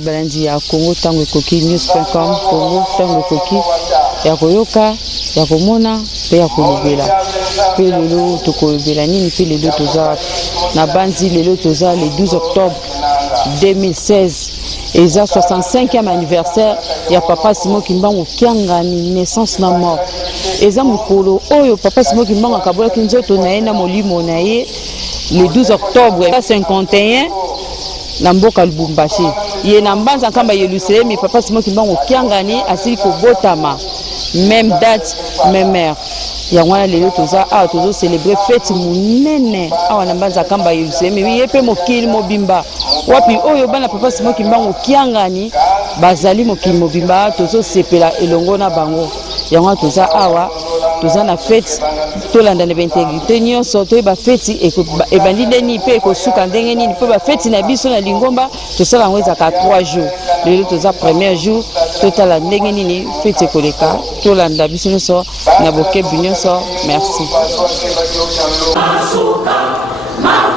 Balandi ya Congo tango ekoki news.com Congo tango ekoki ya koyoka ya komona pe ya kolobela pe lelo tokolobela nini pe lelo toza na banzi lelo toza le 12 octobre 2016 et ça 65e anniversaire ya papa Simon Kimbangu kiangani naissance na mort eza mukolo oyo papa Simon Kimbangu akabola kinzoto na ye na molimo na ye le 12 octobre 51 na mboka Lubumbashi ye na mbanza kamba Yerusalemi papa Simon Kimbangu kiangani asili kobotama même date même heure ya wana lelo toza tozo célébrer fête munene awa na mbanza kamba Yerusalemi ye pe mokili mobimba wapi oyo bana papa Simon Kimbangu kiangani bazali mokili mobimba tozo sepela elongo na bango ya wana toza awa toza na fête tolanda na intégrité nyonso to ba fête ebandi ndeni pe ko suka ndenge nini pe ba fête na biso na Lingomba tosala ngweza ka 3 jours lelo toza premier jour totala ndenge nini fête koleka tolanda biso nyonso na bokebi nyonso merci. Ma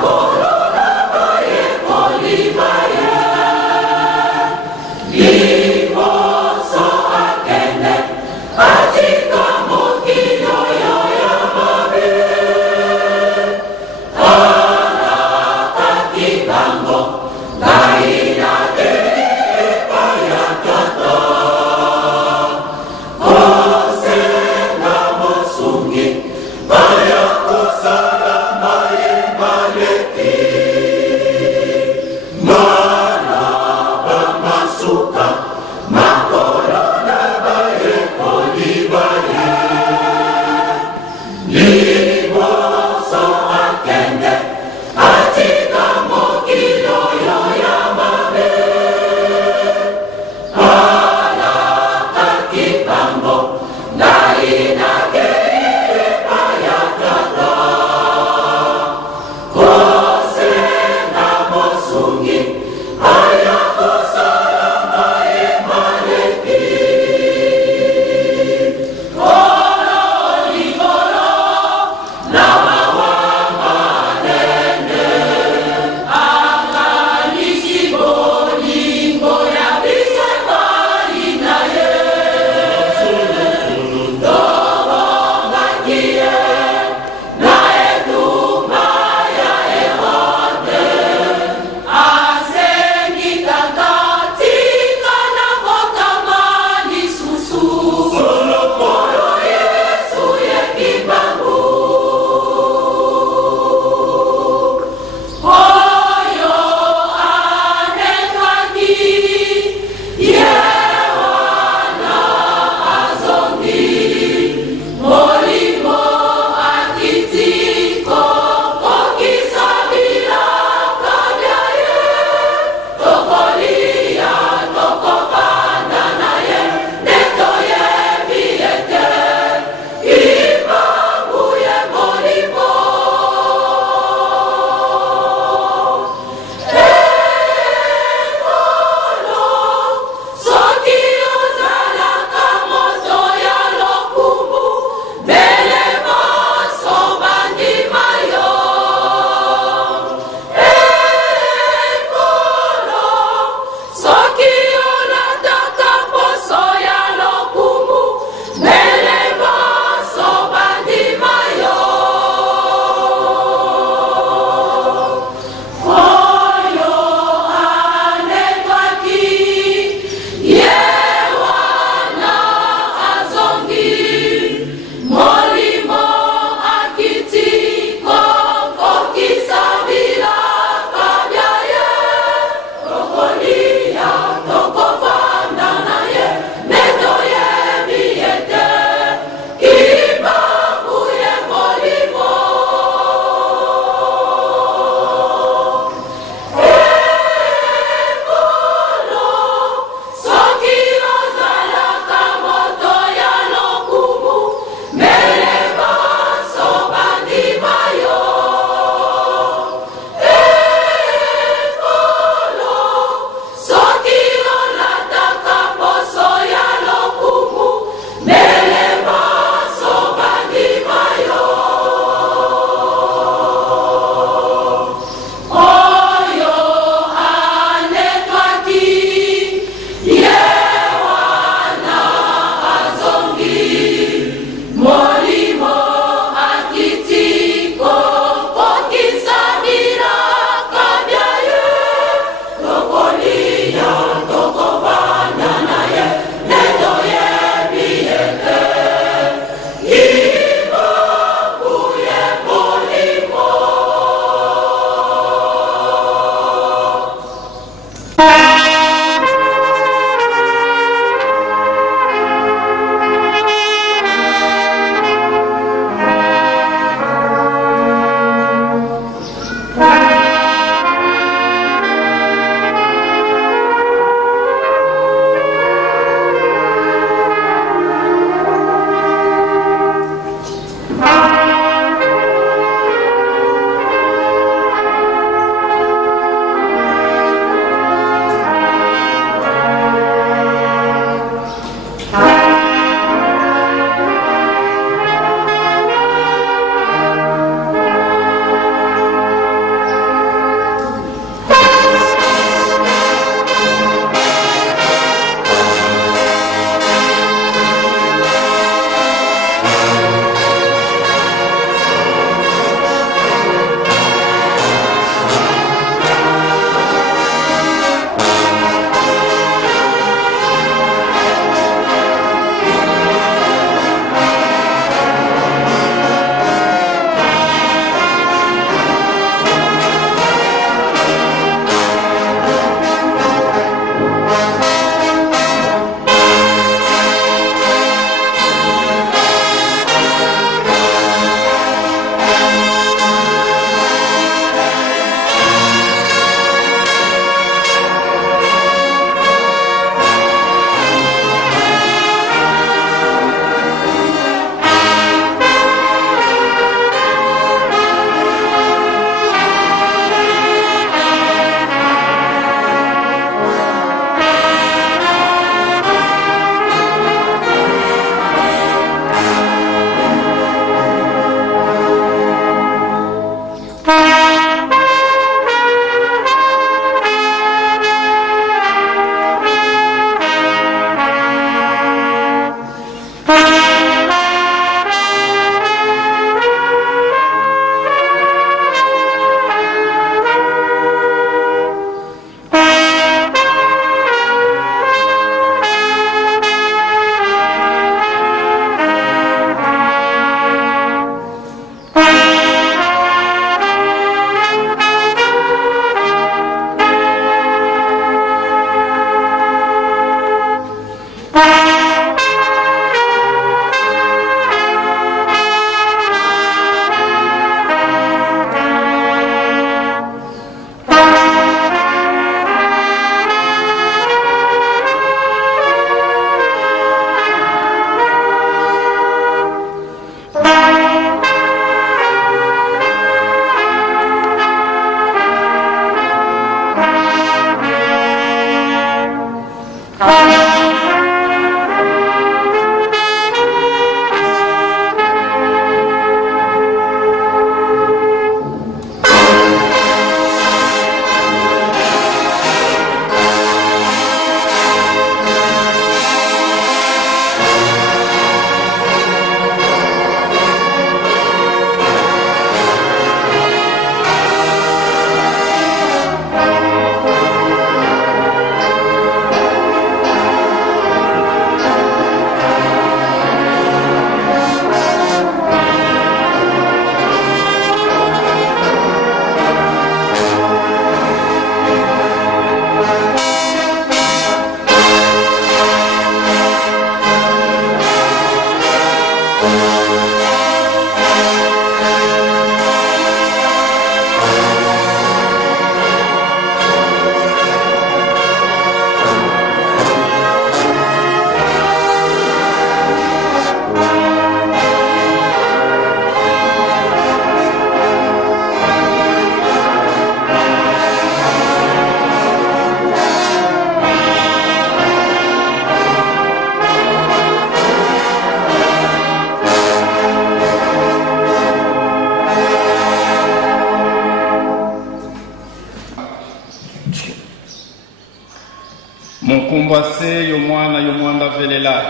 mukumbwa se yo mwana velela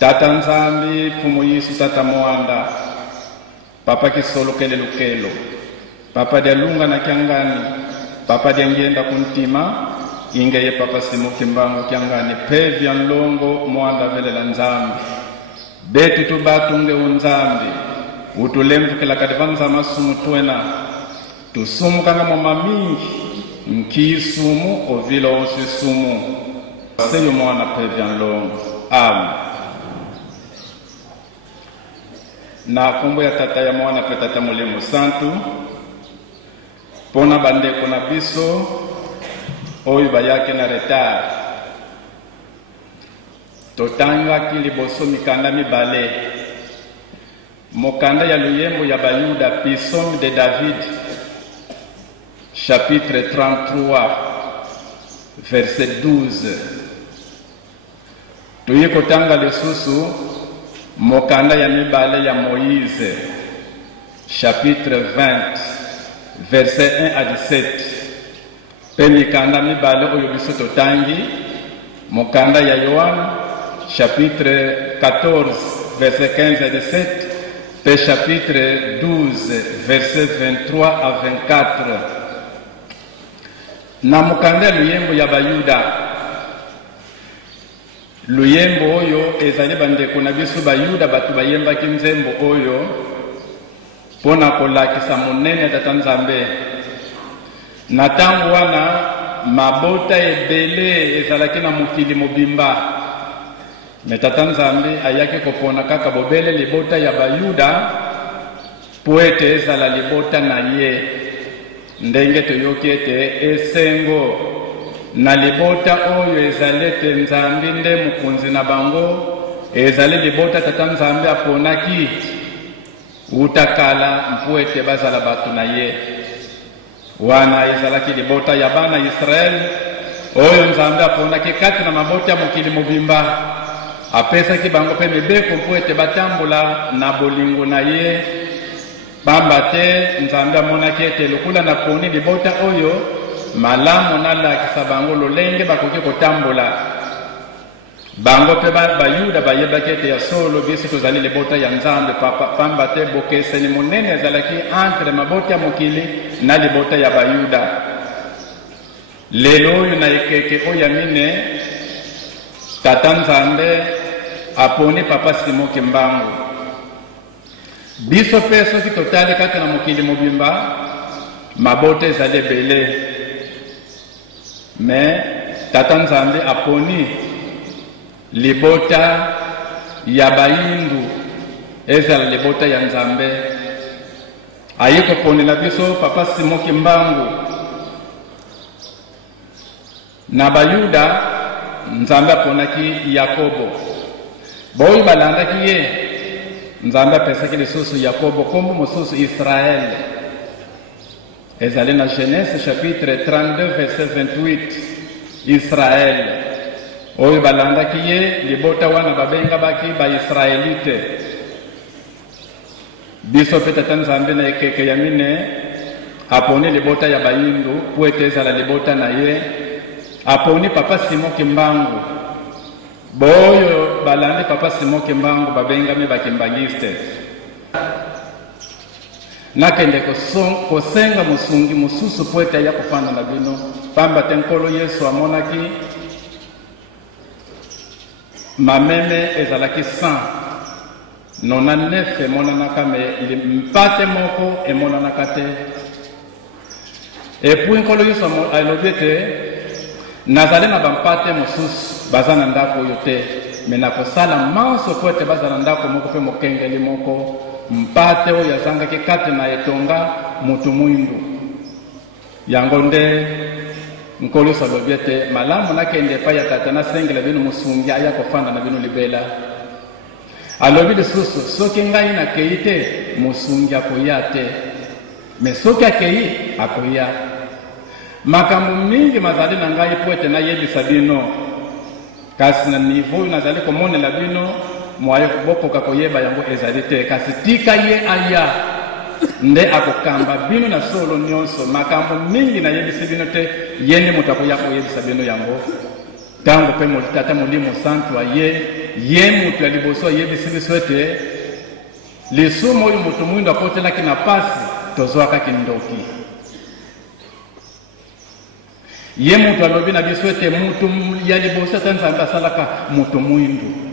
tata nzambi pumu yisu tata mwanda papa kisolo kele lukelo papa dia lunga na kyangani papa dia ngenda kuntima ingeye papa simu kimbangu kyangani pevya nlongo mwanda velela nzambi betu tubatunge unzambi utulemvu kila kadivanza masumu tuena tusumu kanga mama mingi nkisumu ovilo osisumu seyo mwana pevya nlongo amen. Na kombo ya tata ya mwana pe tata mulemu santu pona bandeko na biso oyo bayake na retard totanga kiliboso mikanda mibale mokanda ya luyembo ya bayuda psaume de David chapitre 33 verset 12 tuye kotanga lisusu mokanda ya mibale ya Moïse chapitre 20 verset 1 à 17 pe mikanda mibale oyo biso totangi mokanda ya Yohana chapitre 14 verset 15 à 17 pe chapitre 12 verset 23 à 24 na mokanda ya luyembo ya bayuda luyembo oyo ezali bandeko na biso bayuda batu bayembaki nzembo oyo pona kolakisa monene tata nzambe na ntango wana mabota ebele ezalaki na mokili mobimba me tata nzambe ayaki kopona kaka bobele libota ya bayuda po ete ezala libota na ye ndenge toyoki ete esengo na libota oyo ezali ete nzambi nde mokonzi na bango ezali libota tata nzambe aponaki utakala mpo ete bazala bato na ye wana ezalaki libota ya bana Israeli oyo nzambe aponaki kati na mabota ya mokili mobimba apesaki bango mpe mibeko mpo ete batambola na bolingo na ye pamba te nzambe amonaki ete lokula na poni libota oyo malamu nalakisa bango lolenge bakoki kotambola bango mpe bayuda bayebaki ete ya solo biso tozali libota ya nzambe pamba te bokeseni monene ezalaki entre mabota ya mokili na libota ya bayuda lelo oyo na ekeke oyo ya mine tata nzambe aponi papa Simon Kimbangu biso mpe soki totali kati na mokili mobimba mabota ezali ebele me tata nzambe aponi libota ya bayindu ezala libota ya nzambe ayi koponela biso papa Simon Kimbangu na bayuda nzambe aponaki Yakobo boyi balandaki ye nzambe apesaki lisusu Yakobo kombo mosusu Israel ezali na Genèse chapitre 32 verset 28 Israel oyo balandaki ye libota wana babenga baki baisraelite biso mpe tata nzambe na ekeke ya mine aponi libota ya bayindu po ete ezala libota na ye aponi papa Simon Kimbangu boyo balandi papa Simon Kimbangu babengami bakimbangiste nakende kosenga mosungi mosusu po ete aya kofanda na bino pamba te nkolo Yesu amonaki mameme ezalaki 199 emonanaka me mpate moko emonanaka te epui nkolo Yesu alobi ete nazali na bampate mosusu baza na ndako oyo te me nakosala manso po ete baza na ndako moko mpe mokengeli moko mpate oyo azangaki kati na etonga mutu mwindu yango nde nkolo Yesu alobi ete malamu nakende epai ya tata nasengela bino mosungi aya kofanda na bino libela alobi lisusu soki ngai nakei te mosungi akoya te me soki akei akoya makambo mingi mazali na ngai po ete nayebisa bino kasi na nivo oyo nazali komonela bino mwaye bokoka koyeba yango ezali te kasi tika ye aya nde akokamba bino na solo nyonso makambo mingi na yebisi bino te yende moto akoya koyebisa bino yango tango pe tata molimo santu aye ye moto ya liboso ayebisi biso ete lisumu oyo moto mwindo akotelaki na pasi tozwakaki ndoki ye moto alobi na biso ete moto ya liboso ata nzambe asalaka moto mwindo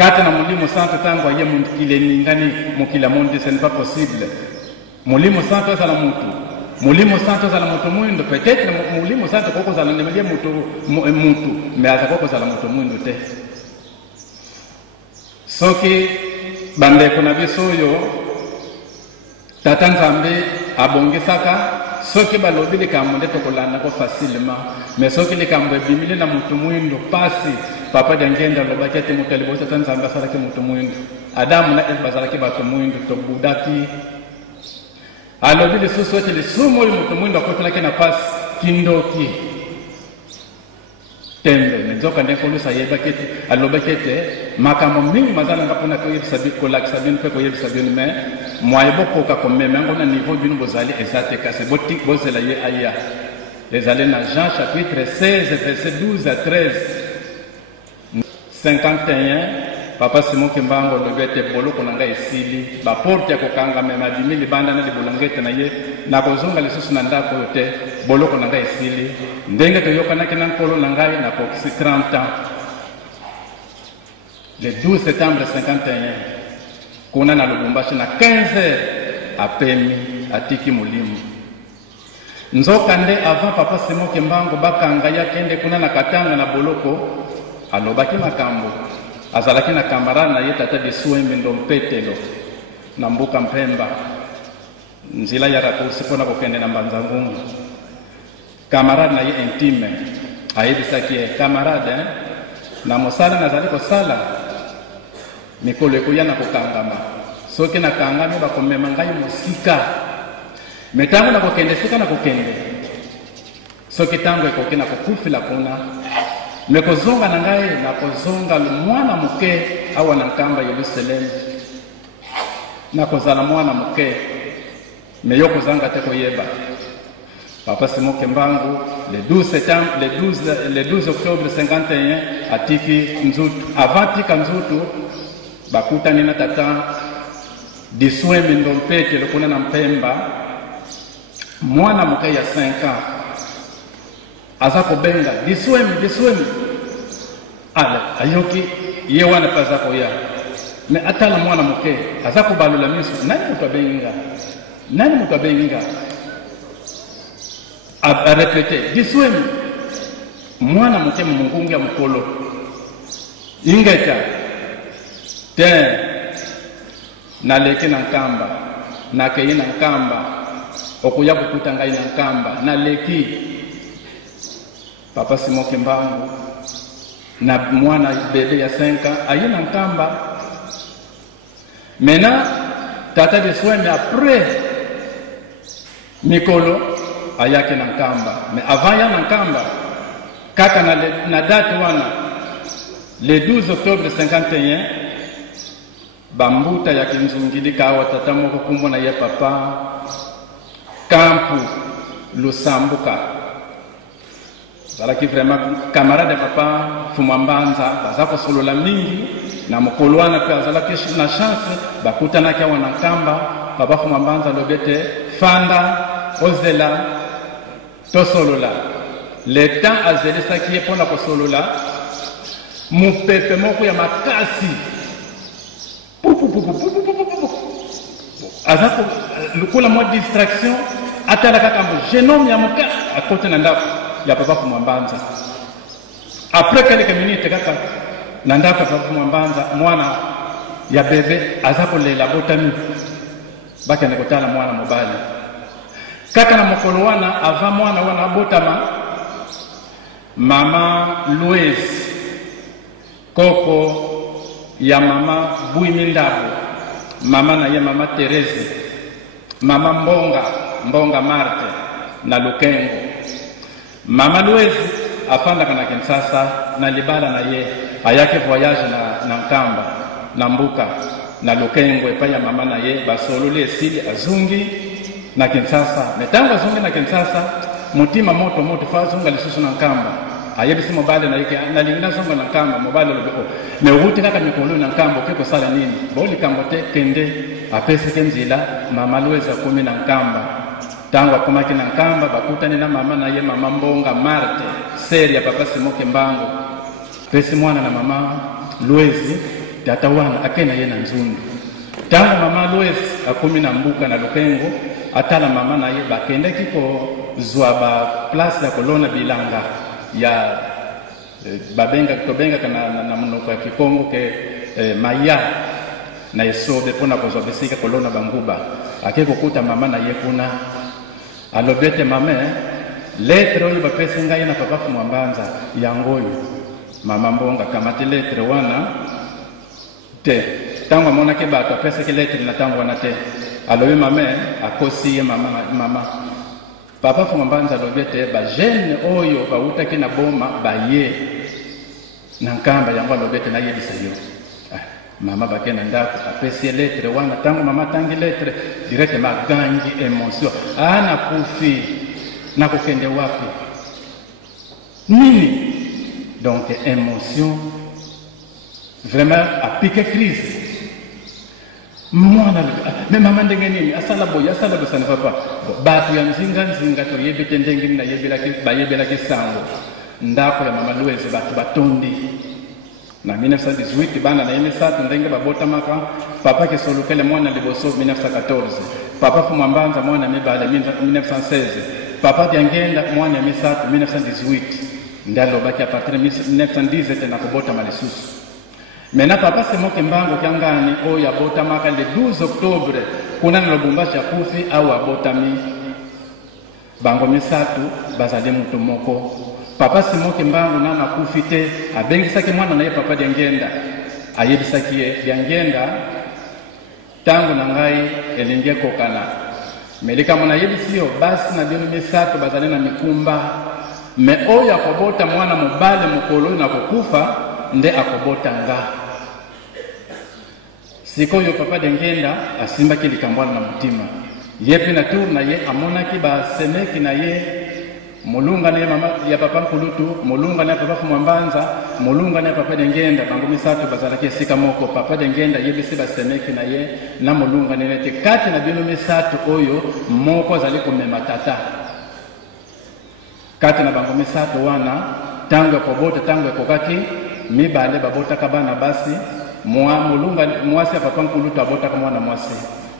kata na molimo santo tango aye mokili eningani mokili amondi ce n'est pas possible molimo santo azala moto molimo santo azala moto mwindo peut-être molimo santo kokozala nemelie moto mais aza kokozala moto mwindo te soki bandeko na biso oyo tata nzambe abongisaka soki balobi likambo nde tokolandako facilement mais soki likambo ebimili na moto mwindo pasi papa diangenda alobaki ete moto ya liboso tata nzambe asalaki moto mwindo adamu na eve bazalaki bato mwindo tobudaki alobi lisusu ete lisumu oyo moto mwindo akotelaki na pasi kindoki tembe me nzoka nde nkolusa ayebaki ete alobaki ete makambo mingi mazalanga mpona kolakisa bino mpe koyebisa bino me mwaye bokoka komema yango na niveau bino bozali eza te kasi bozela ye aya ezali na Jean chapitre 16 verset 12 à 13 51 papa Simon Kimbango olobi ete boloko na ngai esili baporte ya kokanga mema abimi libanda na libolanga ete na ye nakozonga lisusu na ndako oyo te boloko na ngai esili ndenge toyokanaki na nkolo na ngai nakokisi 30 ans le 12 septembre 51 kuna na Lubumbashi na 15 heures apemi atiki molimo nzoka nde avant papa Simon Kimbango bakanga ya kende kuna na Katanga na boloko alobaki makambo azalaki na kamarade na ye tata Disuembe Ndompetelo na mbuka Mpemba nzila ya rakursi mpona kokende na Mbanzangungu kamarade na ye intime ayebisaki ye kamarade na mosala nazali kosala mikolo ekoya na kokangama soki nakangami bakomema ngai mosika me ntango na kokende sika na kokende soki ntango ekoki na kokufila kuna me kozonga na ngai na kozonga mwana moke awa na nkamba Yerusalemu na kozala mwana moke me yo kozanga te koyeba papa Simon Kimbangu le 12 octobre 51 atiki nzutu avant tika nzutu bakutani na tata Disuembe Ndompetelo kuna na Mpemba mwana moke ya 5 ans aza kobenga Disuembe ala ayoki ye wana paza koya me atala mwana moke aza kobalula miso nani moto abenga a répété Disuembe mwana moke mungungu ya mukolo ingeka te naleki na nkamba nakei na nkamba okuya kukuta ngai na nkamba naleki papa Simon Kimbangu na mwana bebe ya 5 ans aye na nkamba mena tata Disuembe après mikolo ayaki na nkamba mais avant ya na nkamba kaka na date wana le 12 octobre 51 bambuta ya kinzungili kawa tata moko kumbo na ye papa Kampu Lusambuka zalaki vraiment camarade papa Fumambanza baza kosolola mingi na mokolo wana pe azalaki na chance bakutanaki awa na nkamba papa Fumambanza lobete fanda ozela tosolola le temps azelisaki ye mpona kosolola mupepe moko ya makasi aza lokola mwa distraction atala kaka mbo genome ya moka akote na ndako ya papa Fumambanza après quelques minutes kaka na ndako ya papa Fumambanza mwana ya bebe aza kolela botami bakende kotala mwana mobali kaka na mokolo wana avant mwana wana botama mama Louise koko ya mama Buimindabo mama na ye mama Terese mama Mbonga Marte na Lukengo mama Louise afandaka na Kinshasa na libala na ye ayake voyage na nkamba na mbuka na Lukengo epa ya mama na ye basololi esili azungi na Kinshasa. Metango azungi na Kinshasa mutima moto fa zunga lisusu na nkamba ayebisi mobale na yake na lingina zonga na nkamba mobale lobeko me uti kaka mikolo na nkamba kiko sala nini boli kambote kende apese kenzila mama Lueza kumi na nkamba tangu akumaki na nkamba bakutani na mama na ye mama Mbonga Marte seri ya papa Simoke Mbango pesi mwana na mama Luezi tata wana akena ye na Nzundu tangu mama Luezi akumi na Mbuka na Lukengo atala mama na ye bakende kiko zwa ba place ya kolona bilanga ya babenga tobenga kana na mnoko ya Kikongo ke maya na esobe pona kozwa besika kolona banguba akeko kuta mama na ye kuna alobete mame letre oyo bapesi ngai na papa Mwambanza yangoyo mama Mbonga kamati letre wana te tango amona ke bato apesa ke letre na tango wana te alobi mame akosi ye mama papa Mwambanza alobete ba jeune oyo bautaki na boma baye na nkamba yango alobete na yebisa yo mama bakena ndako apesi letre wana tango mama tangi letre directement gangi emotion ana kufi na kokende wapi nini donc émotion vraiment a piqué crise mwana mais mama ndenge nini asala boya asala bosana papa batu ya nzinga to yebete ndenge na yebela ki sango ndako ya mama Lueza batu batondi na 1918 bana na yemesatu ndenge babota maka papa ke solukele mwana liboso 1914 papa Mwambanza mwana mibale 1916 papa Diangenda mwana ya misatu 1918 ndalo baki a partir de 1910 tena kubota malisusu mena papa Simoke Mbango kyangani oyo abota maka le 12 octobre kuna na Lubumbashi akufi au abota mi bango misatu bazali mutu moko papa Simoke Mbango nana akufi te abengisaki mwana na ye papa Diangenda ayebisaki ye Diangenda tangu na ngai elingie kokana melika mwana yebisiyo basi na bino misatu bazali na mikumba me oyo akobota mwana mobale mokolo na kokufa nde akobota nga sikoyo papa Diangenda asimbaki likambwana na mutima ye pe na tour na ye amonaki ba semeki na ye mulunga ne mama ya papa Nkulutu mulunga ne papa Mwambanza mulunga ne papa Diangenda bango misatu bazalaki sika moko papa Diangenda yebisi ba semeki na ye na mulunga ne te kati na bino misatu oyo moko azali komema tata kati na bango misatu wana tango kobota tango kokaki mibale babota kabana basi mulunga mwasi papa Nkulutu abota kama mwana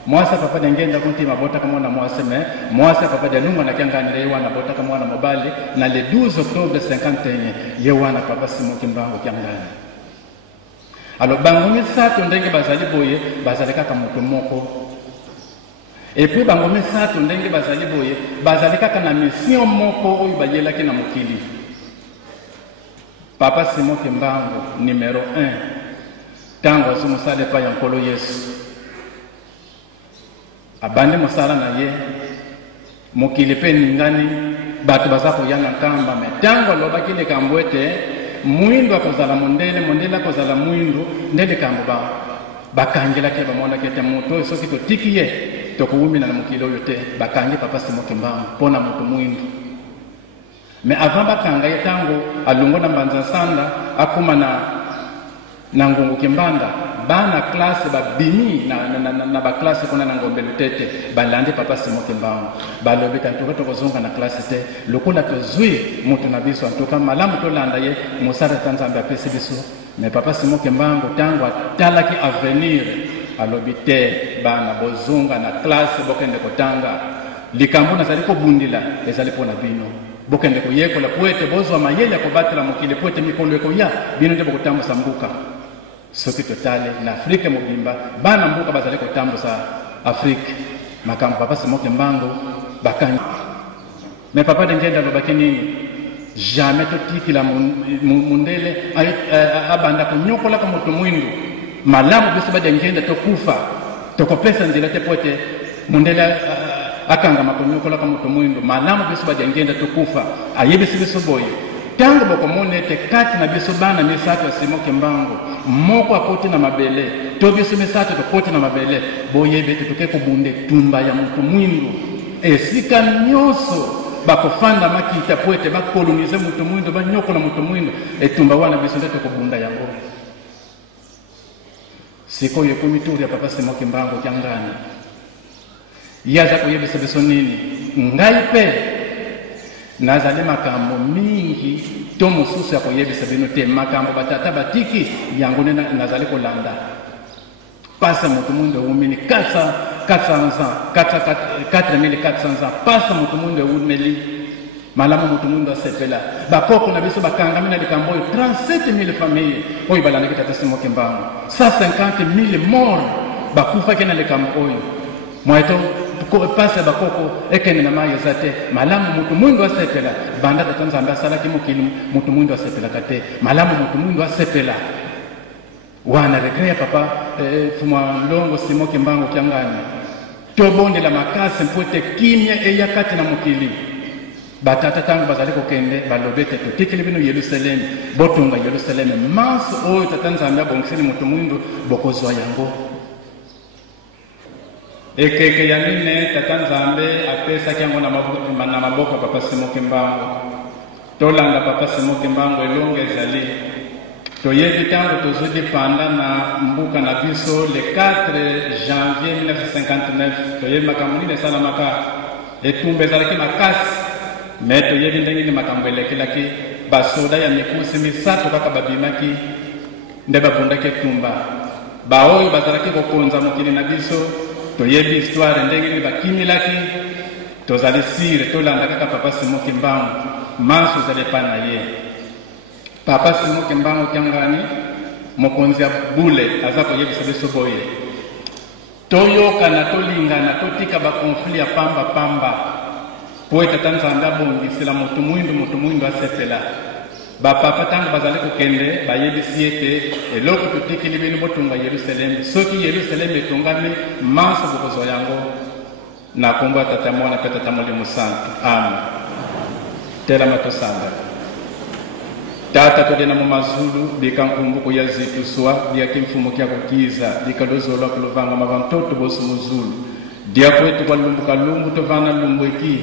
mwasi papa Diangenda kunti mabota kama mwana mwasi me mwasi papa Dialunga na kyangani le wana bota kama mwana mobali na le 12 octobre 51 ye wana papa Simoke Mbango kyangani alo bango misatu ndenge bazali boye bazali kaka mutu moko et puis bango misatu ndenge bazali boye bazali kaka na mission moko oyo bayelaki na mokili papa Simoke Mbango numéro 1 tango azumusale pa ya nkolo Yesu abande mosala na ye mokili pe ningani bato baza koyanga nkamba me tango alobaki likambo ete mwindu akozala mondele akozala mwindu nde likambo bakangelaki bamonaki ete moto oyo soki totiki ye tokuwumina na mokili oyo te bakangi papa Simoke Mbango mpona moto mwindu me avant bakanga ye tango alongo na Mbanza Nsanda akuma na Ngungu Kimbanda bana classe babimi na ba classe kuna na Ngombe Lutete balandi papa Simoke Mbango balobi kantuka tokozonga na classe te lokola tozwi mutu na biso antuka malamu tolanda ye mosara Nzambe apesi biso me papa Simoke Mbango tango atalaki avenir alobi te bana bozonga na classe bokende kotanga likambo nazali kobundila ezali pona bino bokende koyekola po ete bozwa mayele ya kobatela mokili po ete mikolo ekoya bino nde bokotambusa mbuka soki totale na Afrika mobimba bana mbuka bazali kotambusa Afrika makambo papa Simoke Mbango bakangi mais papa Diangenda lobaki nini jamais totikila mundele abanda konyokola ka moto mwindu malamu biso ba Diangenda tokufa tokopesa nzela te po ete mundele akanga makonyokola ka moto mwindu malamu biso ba Diangenda tokufa ayebisi biso boye tango bokomona ete kati na biso bana misato ya Simon Kimbangu moko akoti na mabele to biso misato tokoti na mabele boyebe ete toke kobunda etumba ya motu mwindu esika nyonso bakofanda makita po ete bakolonize motu mwindu banyokola motu mwindu etumba wana biso nde tokobunda yango sikoyo ekomi turi ya papa Simon Kimbangu kyangani ye aza koyebisa biso nini ngai mpe nazali makambo mingi to mosusu ya koyebisa bino te makambo batata batiki yango nde nazali kolanda pasa motu mwindu ewumini 4400 ans 4400 ans pasa motu mwindu ewumeli malamu motu mwindu asepela bakoko na biso bakangami na likambo oyo 37000 famille oyo balandaki tata Simon Kimbangu 150000 mort bakufaki na likambo oyo mwaito pasa bakoko ekende na mai eza te malamu motu mwindu asepela banda tata Nzambe asalaki mokili motu mwindu asepelaka te malamu motu mwindu asepela wana rekrea papa fuma longo Simon Kimbangu kyangani tobondela makasi mpo ete kimia eya kati na mokili batata tango bazali kokende balobi ete totikili bino Yerusalemu botunga Yerusalemu manso oyo tata Nzambe abongiseli motu mwindu bokozwa yango ekeke ya mine tata Nzambe apesaki yango na maboko papa Simon Kimbangu tolanda papa Simon Kimbangu elongo ezali toyebi tango tozodi panda na mbuka na biso le 4 janvier 1959 toyebi makambo nini esalamaka etumba ezalaki makasi me toyebi ndenge nini makambo elekelaki basoda ya mikusi misato kaka babimaki nde babundaki etumba baoyo bazalaki kokonza mokili na biso toyebi histoire ndenge nini bakimilaki tozali sire tolanda kaka papa Simon Kimbangu manso ezali epai na ye papa Simon Kimbangu kyangani mokonzi ya bule aza koyebisa biso boye toyokana tolingana totika bakonflit ya pamba po ete tata Nzambe abongisela motu mwindu asepela bapapa ntango bazali kokende bayebisi ete eloko totikili bino botunga Yerusalemu soki Yerusalemu etongami manso bokozwa yango na kombo ya tata mwana mpe tata molimo santu amen telama tosamba tata todena mu mazulu bika nkumbuko ya zitu swa biyaki mfumo kya kukiza bika lozolwa kulovanga mavantoto bosu muzulu dia kwetu kwa lumbuka lumbu tovana lumbu eki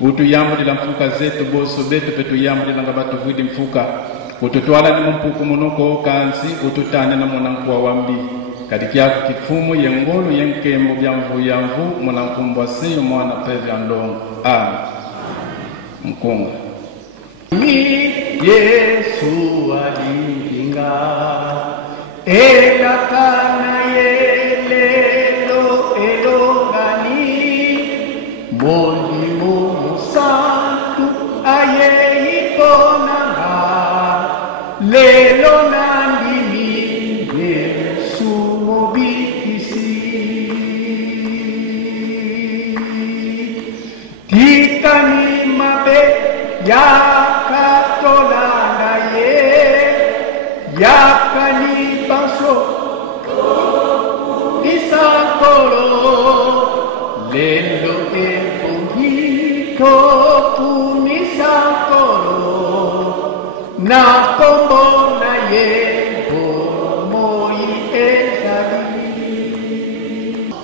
utu yambo dila mfuka zetu bosu betu petu yambo dila ngabatu vidi mfuka ututwala ni mpuku munoko kansi ututane na mwanankuwa wambi kadikiako kifumo yengolo yenkembo byamvu yamvu mwanankumbwa siyo mwana pevya ndongo amen mkunga Yesu alinga ekakana yelelo elongani molimo musantu ayeikonanga lelo nandimi Yesu mobikisi tikani mabe ya yakani baso isakolo lelo ebongito punisakolo na kombo na ye moi ezali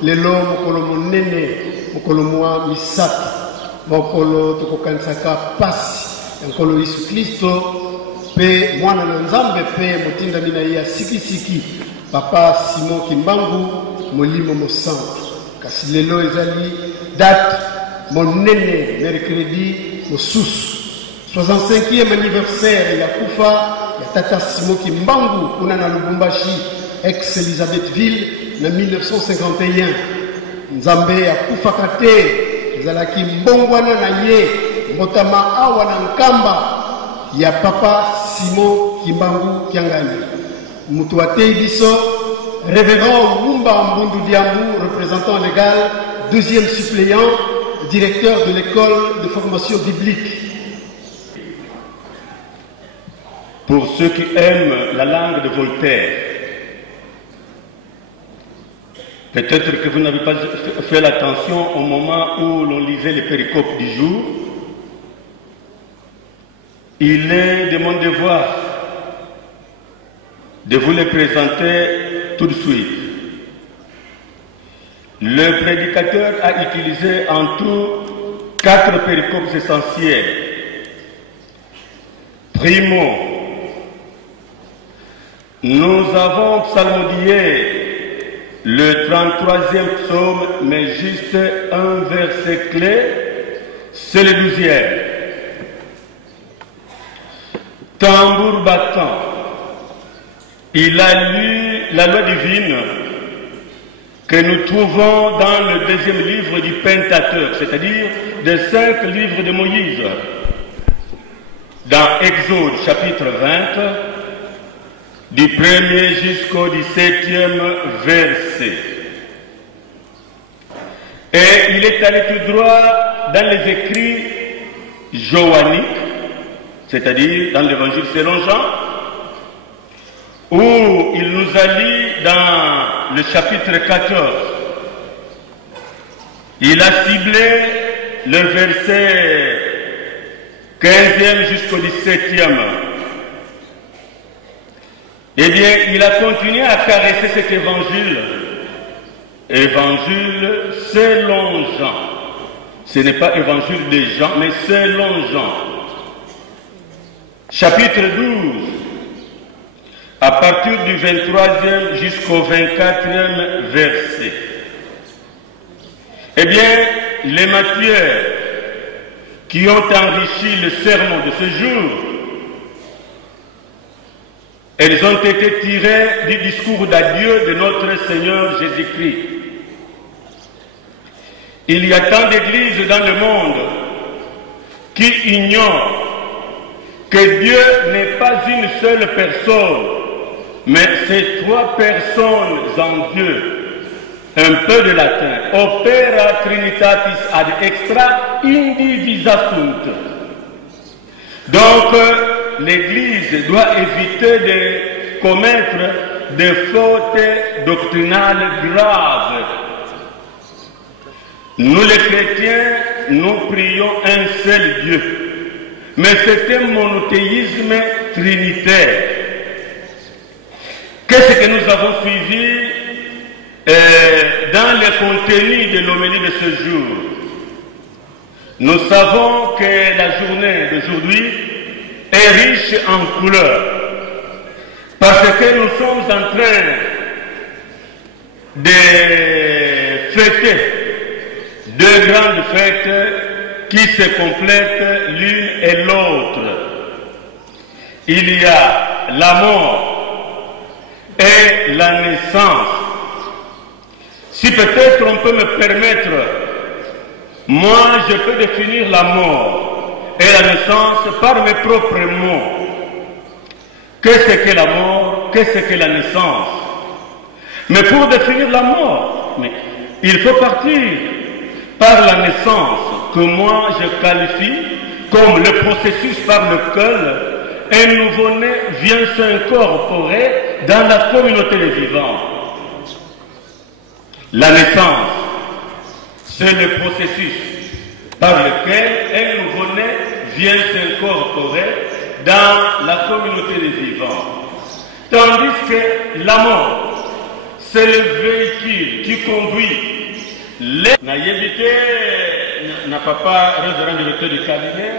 lelo mokolo monene mokolo mwa misato mokolo tokokanisaka pasi nkolo Yesu Kristo pe mwana na Nzambe pe motinda mina ya sikisiki papa Simon Kimbangu molimo mosantu kasi lelo ezali date monene mercredi mosusu 65e anniversaire ya kufa ya tata Simon Kimbangu kuna na Lubumbashi ex Elizabethville na 1951 Nzambe ya kufa kate ezalaki mbongwana na ye mbotama awa na nkamba ya papa Simon Kimbangu Kyangani mutu atei biso révérend Mumba Mbundu Diambu représentant légal deuxième suppléant directeur de l'école de formation biblique. Pour ceux qui aiment la langue de Voltaire, peut-être que vous n'avez pas fait attention au moment où l'on lisait les péricopes du jour. il est de mon devoir de vous les présenter tout de suite. Le prédicateur a utilisé en tout 4 péricopes essentielles. Primo, nous avons psalmodié le 33e psaume, mais juste un verset clé, c'est le 12e. Tambour battant, il a lu la loi divine que nous trouvons dans le 2e livre du Pentateuque, c'est-à-dire des 5 livres de Moïse. Dans Exode chapitre 20, du 1er jusqu'au 17e verset. Et il est allé tout droit dans les écrits joanniques, c'est-à-dire dans l'évangile selon Jean, où il nous a lu dans le chapitre 14. Il a ciblé le verset 15e jusqu'au 17e. Eh bien, il a continué à caresser cet évangile. Évangile selon Jean. Ce n'est pas évangile de Jean, mais selon Jean. Chapitre 12. À partir du 23e jusqu'au 24e verset. Eh bien, les matières qui ont enrichi le sermon de ce jour, elles ont été tirées du discours d'adieu de notre Seigneur Jésus-Christ. Il y a tant d'églises dans le monde qui ignorent que Dieu n'est pas une seule personne, mais c'est 3 personnes en Dieu. Un peu de latin. Opera Trinitatis ad extra indivisafunt. Donc, l'Église doit éviter de commettre des fautes doctrinales graves. Nous les chrétiens, nous prions un seul Dieu. Mais c'est un monothéisme trinitaire. Qu'est-ce que nous avons suivi dans le contenu de l'homélie de ce jour? Nous savons que la journée d'aujourd'hui est riche en couleurs, parce que nous sommes en train de fêter 2 grandes fêtes qui se complètent l'une et l'autre. Il y a la mort et la naissance. Si peut-être on peut me permettre, moi je peux définir la mort et la naissance par mes propres mots. Qu'est-ce que la mort? Qu'est-ce que la naissance? Mais pour définir la mort, il faut partir par la naissance, que moi je qualifie comme le processus par lequel un nouveau-né vient s'incorporer dans la communauté des vivants. La naissance, c'est le processus par lequel un nouveau-né vient s'incorporer dans la communauté des vivants. Tandis que la mort, c'est le véhicule qui conduit les... Naïebité n'a pas réservé le directeur du cabinet,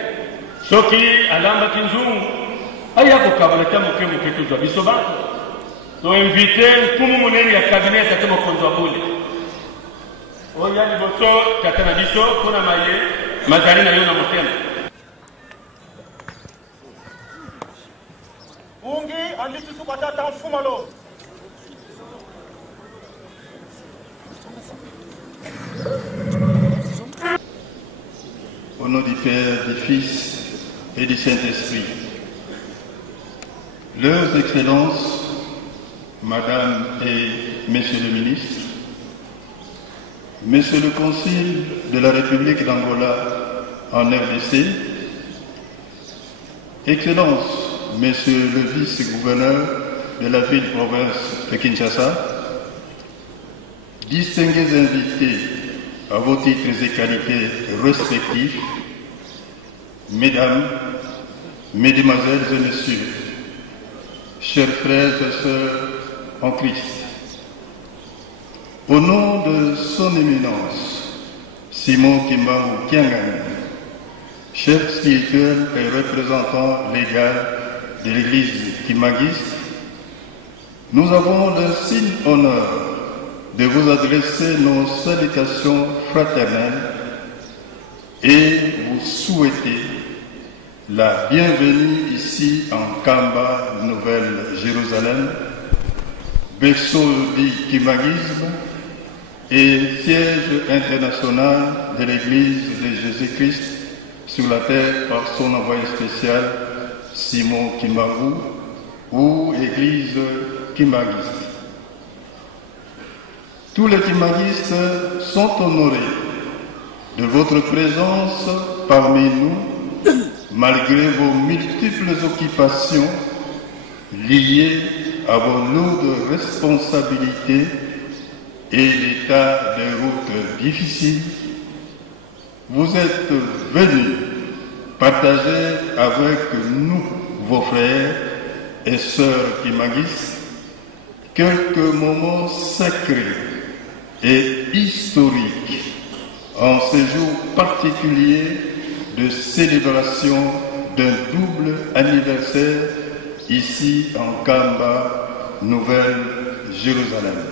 ce qui, à l'âme kinzungu, ayako kabaleta moke tujwa bisoba, to invité kumu muneni ya cabinet tatemo konzwa bule. Oya liboso tatana biso kuna maye mazali na yo na motema. Ungi anditi subata mfumalo. Au nom du Père, du Fils et du Saint-Esprit. Leurs Excellences, Madame et Messieurs les ministres, Monsieur le Concile de la République d'Angola en RDC, Excellences, Monsieur le Vice-gouverneur de la ville-province de Kinshasa, distingués invités à vos titres et qualités respectifs, Mesdames, mesdemoiselles et messieurs, chers frères et sœurs en Christ, au nom de son éminence, Simon Kimbangu Kiangani, chef spirituel et représentant légal de l'église kimagiste, nous avons le signe honneur de vous adresser nos salutations fraternelles et vous souhaiter la bienvenue ici en Kamba, Nouvelle-Jérusalem, berceau du kimagisme et siège international de l'Église de Jésus-Christ sur la terre par son envoyé spécial Simon Kimbangu ou Église kimagiste. Tous les kimagistes sont honorés de votre présence parmi nous, malgré vos multiples occupations liées à vos lourdes responsabilités et l'état de route difficile. Vous êtes venus partager avec nous, vos frères et sœurs kimagistes, quelques moments sacrés et historiques en ce jour particulier de célébration d'un double anniversaire ici en Kamba, Nouvelle-Jérusalem.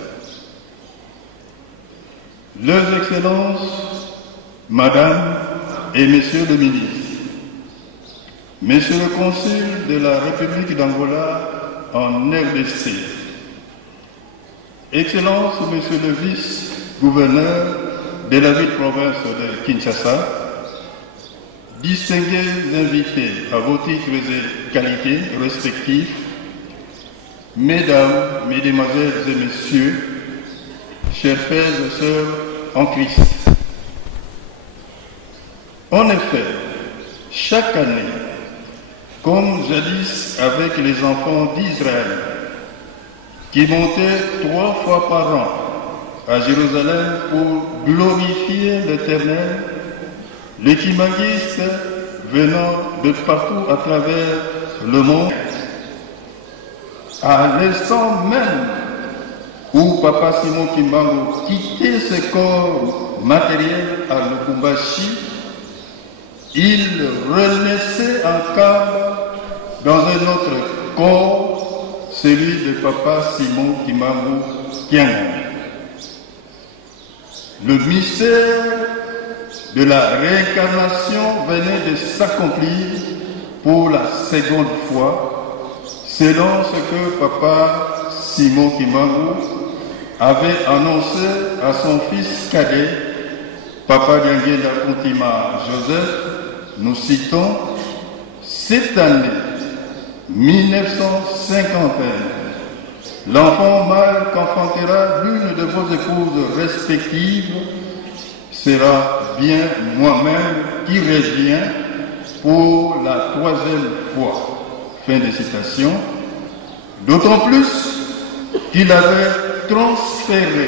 Leurs Excellences, Madame et Messieurs le ministre, Monsieur le Consul de la République d'Angola en RDC, Excellences, Monsieur le Vice-Gouverneur de la ville-province de Kinshasa, distingués invités à vos titres et qualités respectifs, Mesdames, Mesdemoiselles et Messieurs, chers frères et sœurs en Christ. En effet, chaque année, comme jadis avec les enfants d'Israël, qui montaient 3 fois par an à Jérusalem pour glorifier l'Éternel, les kimagistes venant de partout à travers le monde, à l'instant même où Papa Simon Kimbangu quittait ses corps matériels à Lubumbashi, il renaissait en Kamba dans un autre corps, celui de Papa Simon Kimbangu Kiangani. Le mystère de la réincarnation venait de s'accomplir pour la seconde fois, selon ce que Papa Simon Kimbangu avait annoncé à son fils cadet, Papa Diangenda Kuntima Joseph. Nous citons: cette année 1951, l'enfant mâle qu'enfantera l'une de vos épouses respectives sera bien moi-même qui revient pour la 3e fois. Fin de citation. D'autant plus qu'il avait transféré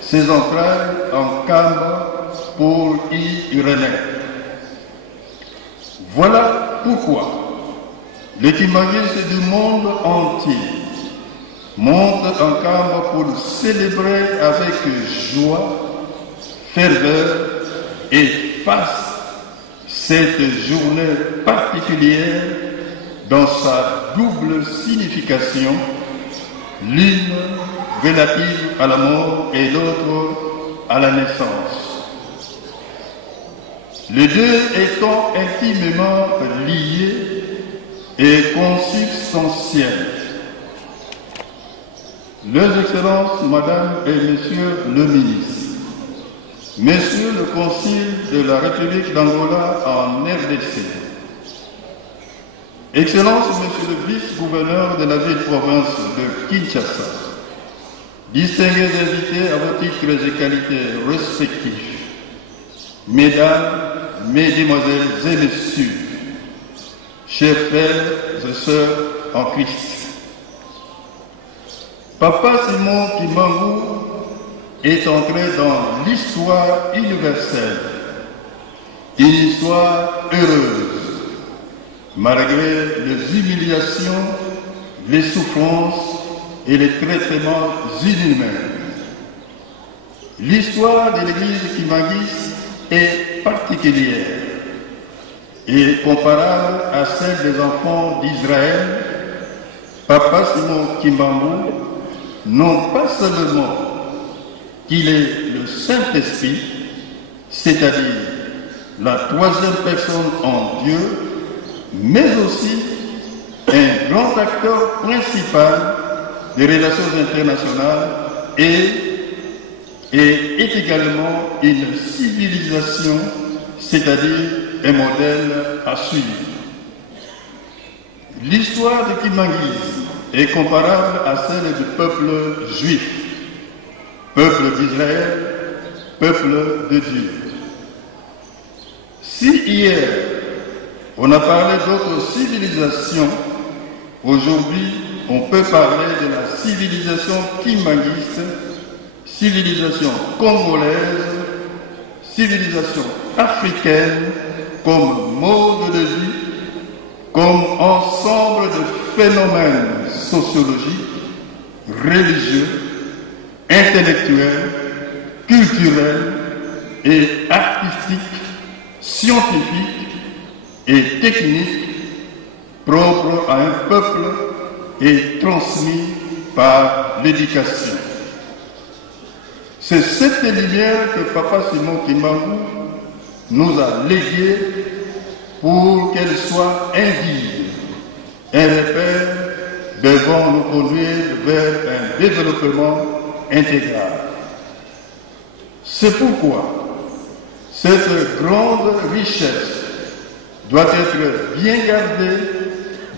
ses entrailles en Kamba pour y renaître. Voilà pourquoi les kimagistes du monde entier montent en Kamba pour célébrer avec joie, ferveur et face cette journée particulière dans sa double signification, l'une relative à la mort et l'autre à la naissance. Les deux étant intimement liés et consubstantiels. Leurs Excellences, Madame et Messieurs le ministre, Monsieur le Consul de la République d'Angola en RDC, Excellences, Monsieur le Vice-Gouverneur de la ville-province de Kinshasa, distingués invités à vos titres et qualités respectifs, Mesdames, Mesdemoiselles et Messieurs, chers frères et sœurs en Christ, Papa Simon Kimbangu est entré dans l'histoire universelle, une histoire heureuse, malgré les humiliations, les souffrances et les traitements inhumains. L'histoire de l'église Kimangis est particulière et comparable à celle des enfants d'Israël. Papa Simon Kimbangu, non pas seulement qu'il est le Saint-Esprit, c'est-à-dire la troisième personne en Dieu, mais aussi un grand acteur principal des relations internationales et est également une civilisation, c'est-à-dire un modèle à suivre. L'histoire de Kimangis est comparable à celle du peuple juif, peuple d'Israël, peuple de Dieu. Si hier on a parlé d'autres civilisations, aujourd'hui on peut parler de la civilisation kimbanguiste, civilisation congolaise, civilisation africaine comme mode de vie, comme ensemble de phénomènes sociologiques, religieux, intellectuels, culturels et artistiques, scientifiques et techniques propres à un peuple et transmis par l'éducation. C'est cette lumière que Papa Simon Kimbangu nous a léguée pour qu'elle soit un guide, un repère devant nous conduire vers un développement intégral. C'est pourquoi cette grande richesse doit être bien gardée,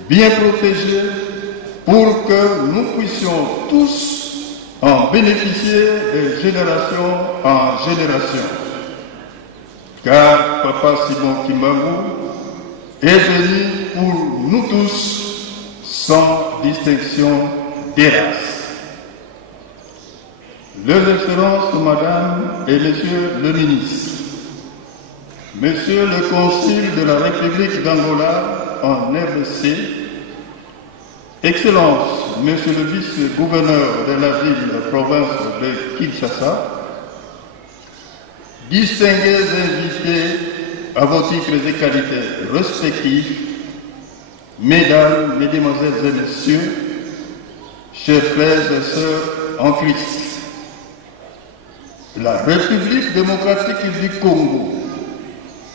bien protégée, pour que nous puissions tous en bénéficier de génération en génération. Car Papa Simon Kimbangu est venu pour nous tous sans distinction des races. Leurs Excellences, Madame et Monsieur le Ministre, Monsieur le Consul de la République d'Angola en RDC, Excellences, Monsieur le Vice-gouverneur de la ville-province de Kinshasa, distingués invités à vos titres et qualités respectifs, Mesdames, Mesdemoiselles et Messieurs, chers frères et sœurs en Christ, la République démocratique du Congo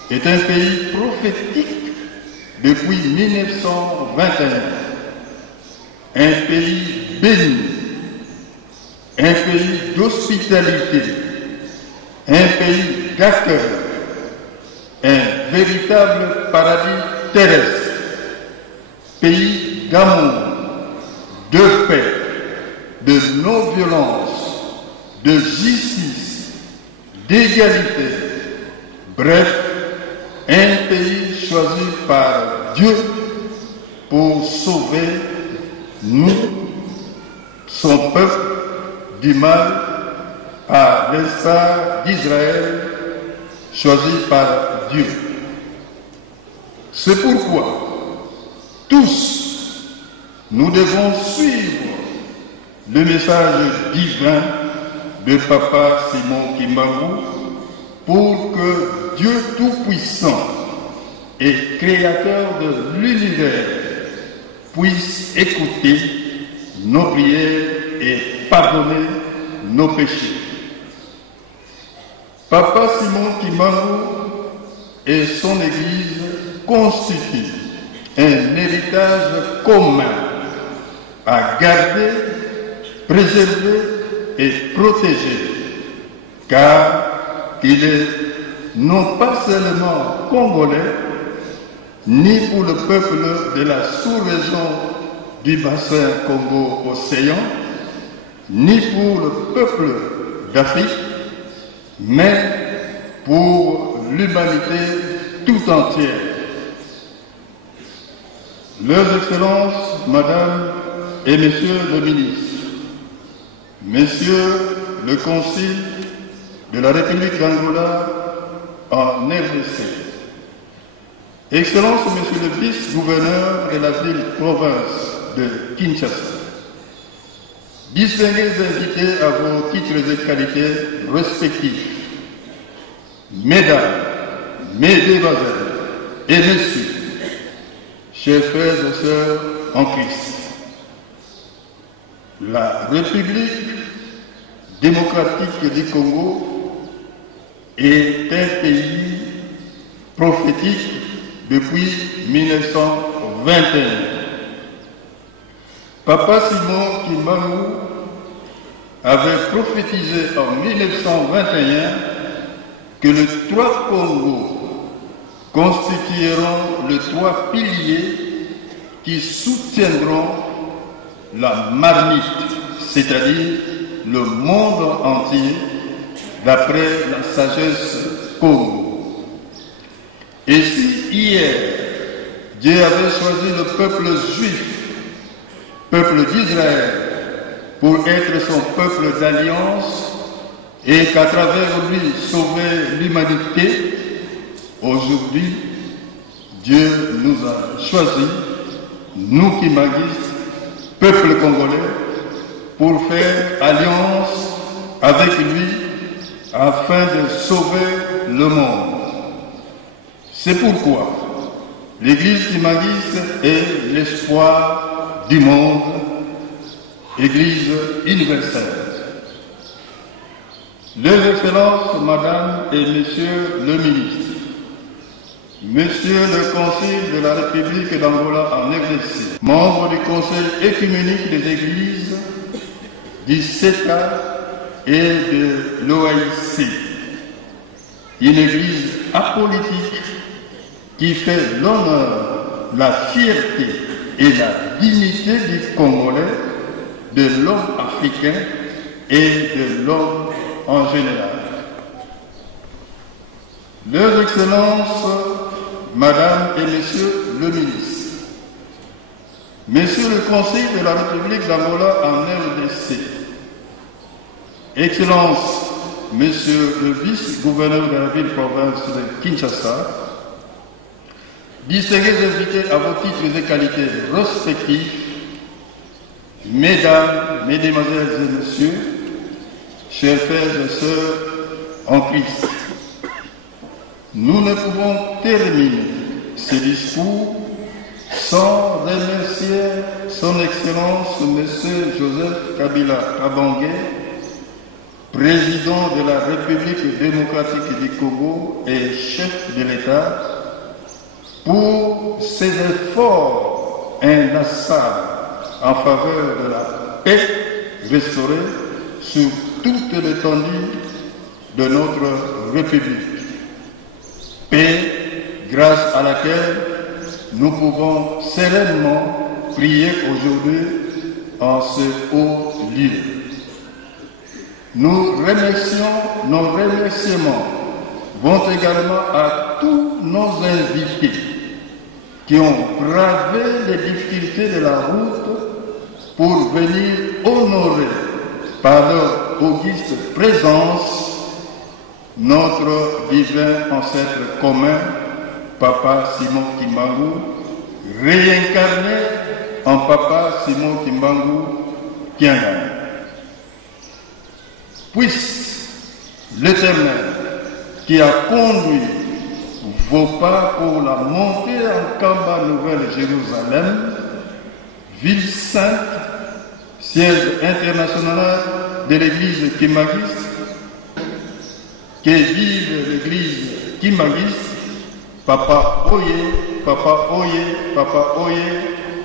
est un pays prophétique depuis 1921, un pays béni, un pays d'hospitalité, un pays d'accueil, un véritable paradis terrestre, pays d'amour, de paix, de non-violence, de justice, d'égalité, bref, un pays choisi par Dieu pour sauver nous, son peuple, du mal, à l'instar d'Israël, choisi par Dieu. C'est pourquoi tous, nous devons suivre le message divin de Papa Simon Kimbangu pour que Dieu Tout-Puissant et Créateur de l'univers puisse écouter nos prières et pardonner nos péchés. Papa Simon Kimbangu et son Église constituent un héritage commun à garder, préserver et protéger, car il est non pas seulement congolais, ni pour le peuple de la sous-région du bassin Congo-Océan, ni pour le peuple d'Afrique, mais pour l'humanité tout entière. Leurs Excellences, Madame et Messieurs le Ministre, Messieurs le Consul de la République d'Angola en RDC, Excellences, Monsieur le vice-gouverneur de la ville-province de Kinshasa, distingués invités à vos titres et qualités respectifs, Mesdames, Mesdemoiselles et Messieurs, chers frères et sœurs en Christ, la République démocratique du Congo est un pays prophétique depuis 1921. Papa Simon Kimbangu avait prophétisé en 1921 que les 3 Congos constitueront les 3 piliers qui soutiendront la marmite, c'est-à-dire le monde entier, d'après la sagesse Congo. Et si hier, Dieu avait choisi le peuple juif, peuple d'Israël, pour être son peuple d'alliance, et qu'à travers lui sauver l'humanité, aujourd'hui, Dieu nous a choisis, nous qui maguistes, peuple congolais, pour faire alliance avec lui afin de sauver le monde. C'est pourquoi l'Église Kimagis est l'espoir du monde, Église universelle. Leurs Excellences, Madame et Messieurs le ministre, Monsieur le Conseil de la République d'Angola en RDC, membre du Conseil écuménique des Églises, du CETA et de l'OAIC, une Église apolitique qui fait l'honneur, la fierté et la dignité du Congolais, de l'homme africain et de l'homme en général. Leurs Excellences, Madame et Messieurs le ministre, Monsieur le Conseil de la République d'Angola en RDC, Excellences, Monsieur le vice-gouverneur de la ville-province de Kinshasa, distingués invités à vos titres et qualités respectifs, Mesdames, Mesdemoiselles et Messieurs, chers frères et sœurs en Christ, nous ne pouvons terminer ce discours sans remercier son Excellence M. Joseph Kabila Kabange, président de la République démocratique du Congo et chef de l'État, pour ses efforts inlassables en faveur de la paix restaurée sur toute l'étendue de notre République. Paix grâce à laquelle nous pouvons sereinement prier aujourd'hui en ce haut lieu. Nos remerciements vont également à tous nos invités qui ont bravé les difficultés de la route pour venir honorer par leur auguste présence notre divin ancêtre commun, Papa Simon Kimbangu, réincarné en Papa Simon Kimbangu Kiangani. Puisse l'Éternel, qui a conduit vos pas pour la montée en Kamba Nouvelle-Jérusalem, ville sainte, siège international de l'Église Kimagis, que vive l'Église Kimagis, Papa Oye, Papa Oye, Papa Oye,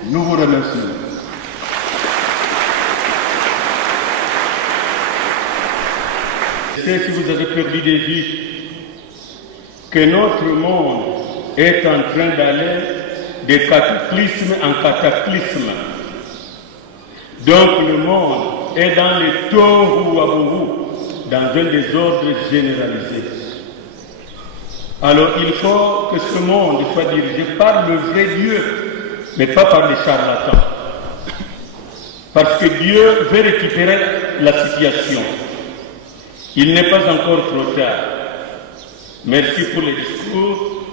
nous vous remercions. C'est si vous avez perdu des vies que notre monde est en train d'aller de cataclysme en cataclysme. Donc le monde est dans les tohu wabohu, dans un désordre généralisé. Alors il faut que ce monde soit dirigé par le vrai Dieu, mais pas par les charlatans. Parce que Dieu veut récupérer la situation. Il n'est pas encore trop tard. Merci pour les discours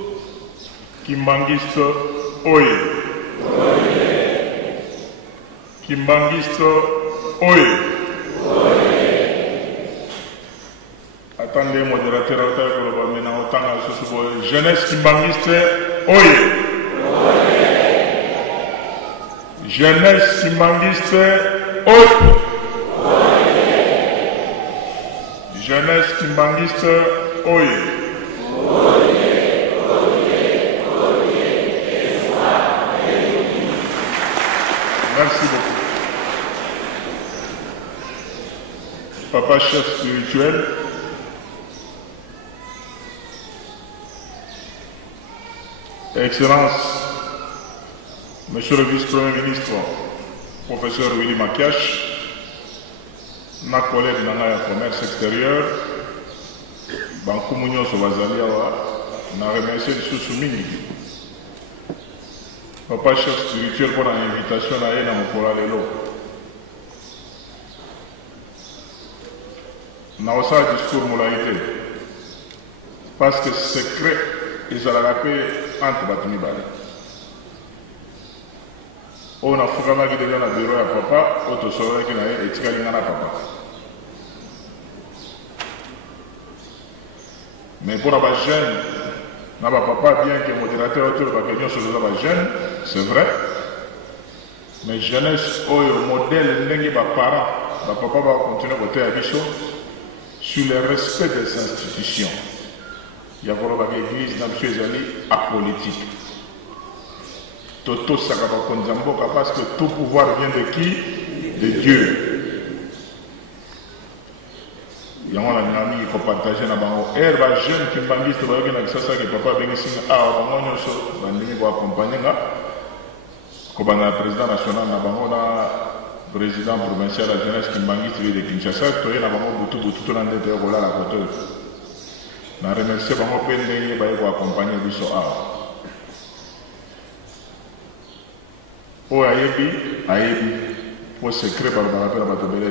Kimbanguiste Oye. Kimbanguiste Oye. Attendez, modérateur, jeunesse Kimbanguiste Oye. Jeunesse Kimbanguiste Oye. Jeunesse Kimbanguiste Oye. Merci beaucoup. Papa chef spirituel, Excellence, Monsieur le vice-premier ministre, professeur Willy Makiash, ma collègue Nana ya commerce extérieur, Bankumunyo Sobazaliawa, na remercié de Sousoumini. Papa chef spirituel pour l'invitation à Yéna Mokola Lelo. Na osa discours moulaïté. Parce que secret, ils ont la paix entre Batumi Bali. On a foutu ma guide dans le bureau à papa, auto solo qui n'a été tiré dans la papa. Mais pour la jeune, n'a pas papa bien que modérateur autour de la question sur la jeune, c'est vrai. Mais jeunesse, au modèle, n'est pas parent, papa va continuer à voter à Bissot sur le respect des institutions. Il y a encore l'église dans M. Zali apolitique. Toto Sakaba Konzamboka parce que tout pouvoir vient de qui? De Dieu. Il y a un ami qui faut partager dans le banc. Et les jeunes qui m'ont dit que papa a béni signe à accompagner. Comme le président national, le président provincial de la jeunesse qui m'a dit de Kinshasa, il y a un boutou tout le monde de la côte. Je remercie les gens qui ont accompagné le O ayebi, pour secret par le rappel à Batobelé.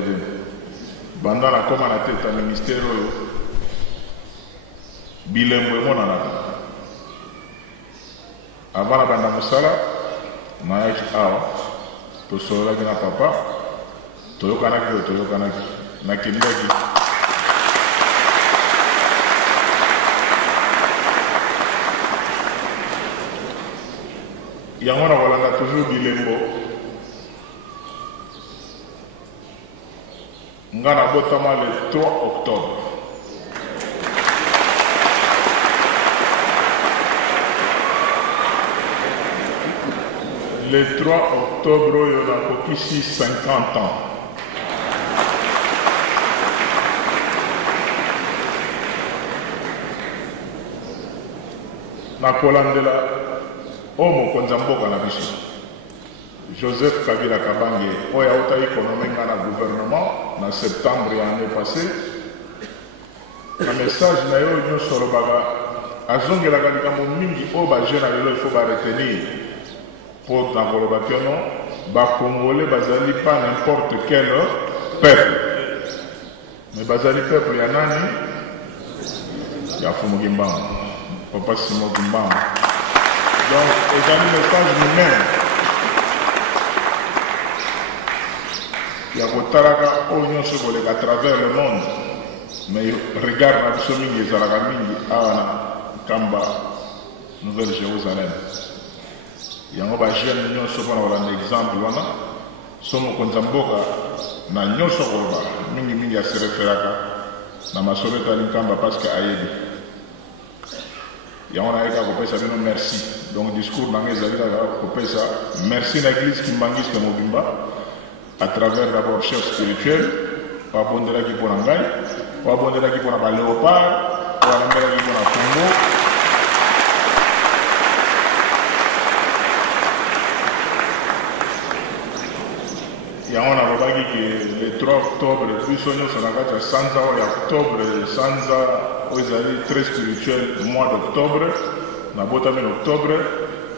Pendant la commande à tête à ministère, bilembo mon anata. Avant la bande à Moussala, Naïch Awa, to sola gina papa, Toyo Kanaki, Nakindaki. Yamona Walanga toujours bilembo. Ngana Botama le 3 octobre. Le 3 octobre, il y a ici 50 ans. Na Kolandela, Omo Konzamboka na biso. Joseph Kabila Kabange, oya ota économique dans le gouvernement, en septembre l'année passée. Le message na yo nyo sorobaga, azongela kalika mingi o ba jeune lelo il faut ba retenir. Pour dans Kolobakiono, ba Congolais bazali pas n'importe quel peuple. Mais bazali peuple ya nani? Ya Fumugimba. Papa Simon Gimba. Donc, ils ont mis le message lui-même. Il y a des gens qui sont à travers le monde. Mais regarde la Bissomini et Zaragamini à Kamba, Nouvelle-Jérusalem. Il y a des gens qui sont un exemple. Somo Konzamboka, na nyonso koloba, mingi ya se referaka, na masoleta linkamba parce que ayebi. Il y a un merci. Donc, le discours dans les merci à l'église qui m'engage comme Mobimba, à travers d'abord chef spirituel, pour abonder la qui pour l'Angaï, pour abonder la qui pour la Léopard, pour abonder la qui pour la Congo. Il y a un ababa qui le 3 octobre, plus on est sur la carte Sanza, il y a octobre, Sanza, où ils allaient très spirituel, le mois d'octobre, na botamine octobre,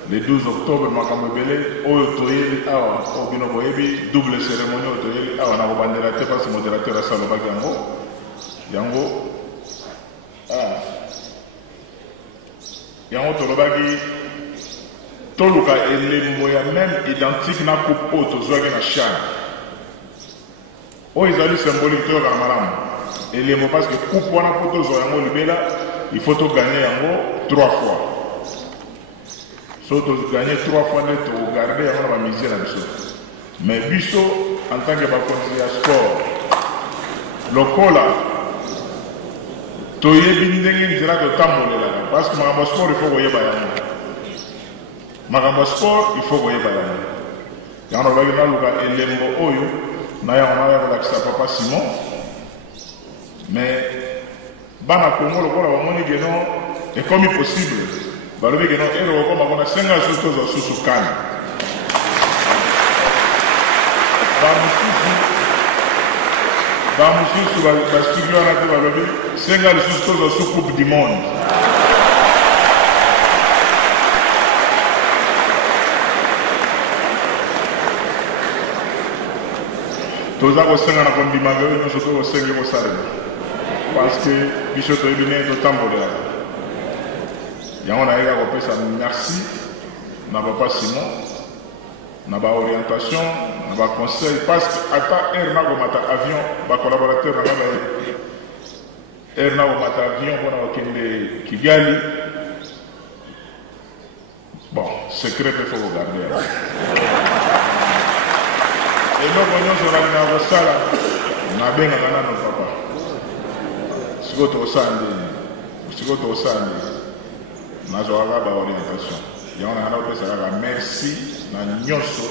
le 12 octobre, Makamobele, Oyotoyeli, Awa, Obino Boyebi, double cérémonie Oyotoyeli, Awa, na Bobandelaté, parce que modérateur à Saloba Yango, Yango Tolobagi, toluka elembo ya même identique na coupe oyo tozwaki na chane oyo ezali symbolique toyoka na malamu elembo parce que coupe wana mpo tozwa yango libela il faut toganye yango 3 fois so toganye 3 fois nde togarde yango na bamisie na biso mais biso en tant que bakonzi ya sport lokola toyebi ndenge nzela totambolelaka parce que makambo ya sport il faut koyeba yango makambo ya sport il faut koyeba yango yango nalobaki naluka elembo oyo na yango naya kolakisa papa Simon mais bana Congo lokola bamoni keno ekomi possible balobi keno ere okoma kona senga susu tozwa susu kana bamosusu bastudio wana te balobi senga lisusu tozwa su coupe du monde toza kosenga na kondimaka oyo nyonso tokosengi kosalela parce que biso toyebi ndenge totambolelaka yango nayeka kopesa merci na papa Simon na baorientation na baconseil parce que ata ere nakomata avion bacolaborateur na ngai ere nakomata avion mpona kokende Kigali bon secret mpe fo kogarde yango eloko nyonso nalingaka kosala nabengaka nano papa sikoyo tokosala nde nazwaka baorientation yango nanga nakopesa kaka merci na nyonso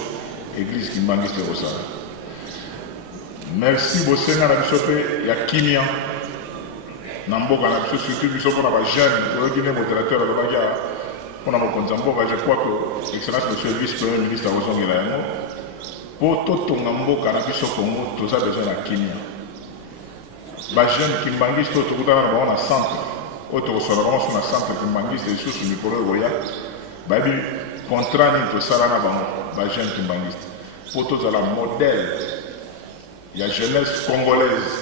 église kimbangiste kosala merci bosenga na biso mpe ya kimia na mboka na biso surtout biso mpona bajeune oyoki nde modérateur alobaki mpona mokonzi ya mboka je crois que excellence monsieur vice premier ministre akozongela yango mpo totonga mboka na biso Congo toza besoin na kimia bajeune kimbangiste oyo tokutana na bango na centre oyo tokosola bango so na centre kimbangiste lisusu mikolo ekoya bayebi contrat nini tosala na bango bajeune kimbangiste mpo tozala modèle ya jeunesse congolaise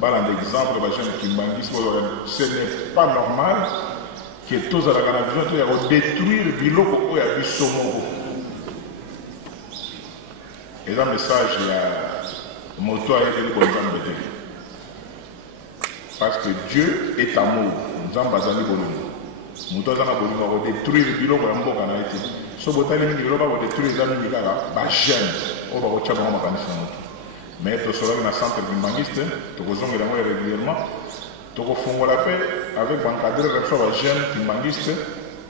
balanda exemple bajeune kimbangiste ce n'est pas normal ke tozalaka na vision to ya kodétruire biloko oyo ya biso moko eza message ya moto ayekeli konzambe te parce que Dieu est amour nzambe azali bolingo moto aza na bolingo ya kodétruire biloko ya mboka na ye te so botali mingi biloko ya kodétruire eza mingi kaka bajeune oyo bakotya bango makanisi ya moto mais tosolaki na centre kimbangiste tokozongela yango régulièrement tokofongola mpe avec bancadreur ya biso ya bajeune kimbangiste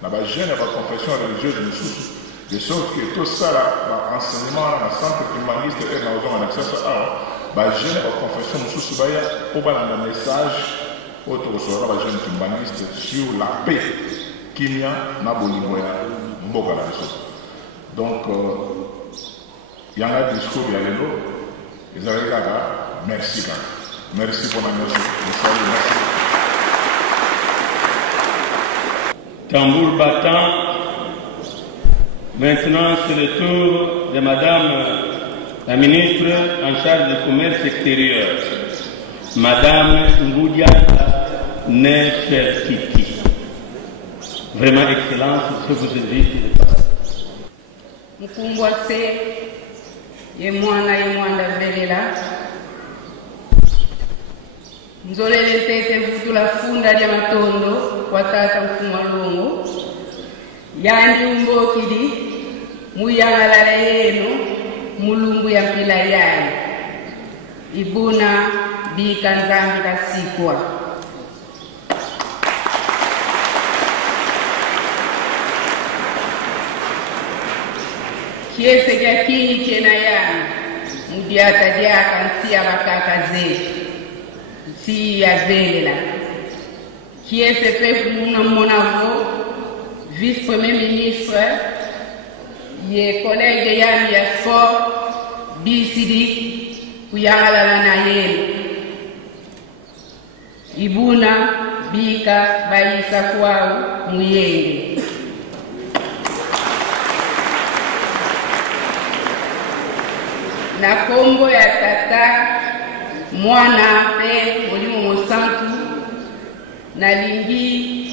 na bajeune ya baconfession religieuse mosusu de sorte que tosala baenseignement na centre kimbangiste mpe na ozonga na kisasa awa bajeune ya baconfession mosusu baya mpo balanda message oyo tokosolaka bajeune kimbangiste sur la paix kimia na bolingo ya mboka na biso donc yanga discours ya lelo ezalaki kaka merci kaka merci mpona nyonso esali merci tambour battant. Maintenant, c'est le tour de Madame la ministre en charge du commerce extérieur, Madame Ngoudia Nefertiti. Vraiment excellence, je vous invite de passer. Mkumbwase yemwanda velela nzolele tete vutula funda lya matondo kwa tata mfumwa longo yandi umbokili muyangalala yenu mulungu ya mpila yayo ibuna bika nzambi kasikwa kiese kya kinyi chena yani mudiata diaka nsiya bakaka zetu nsi ya zelela kiese pefu muna monavo vice premier ministre ye collègue yami ya sport BCD kuyangalala na yenu ibuna bika bayisa kwao muyenge na kombo ya tata mwana pe molimo mosantu nalingi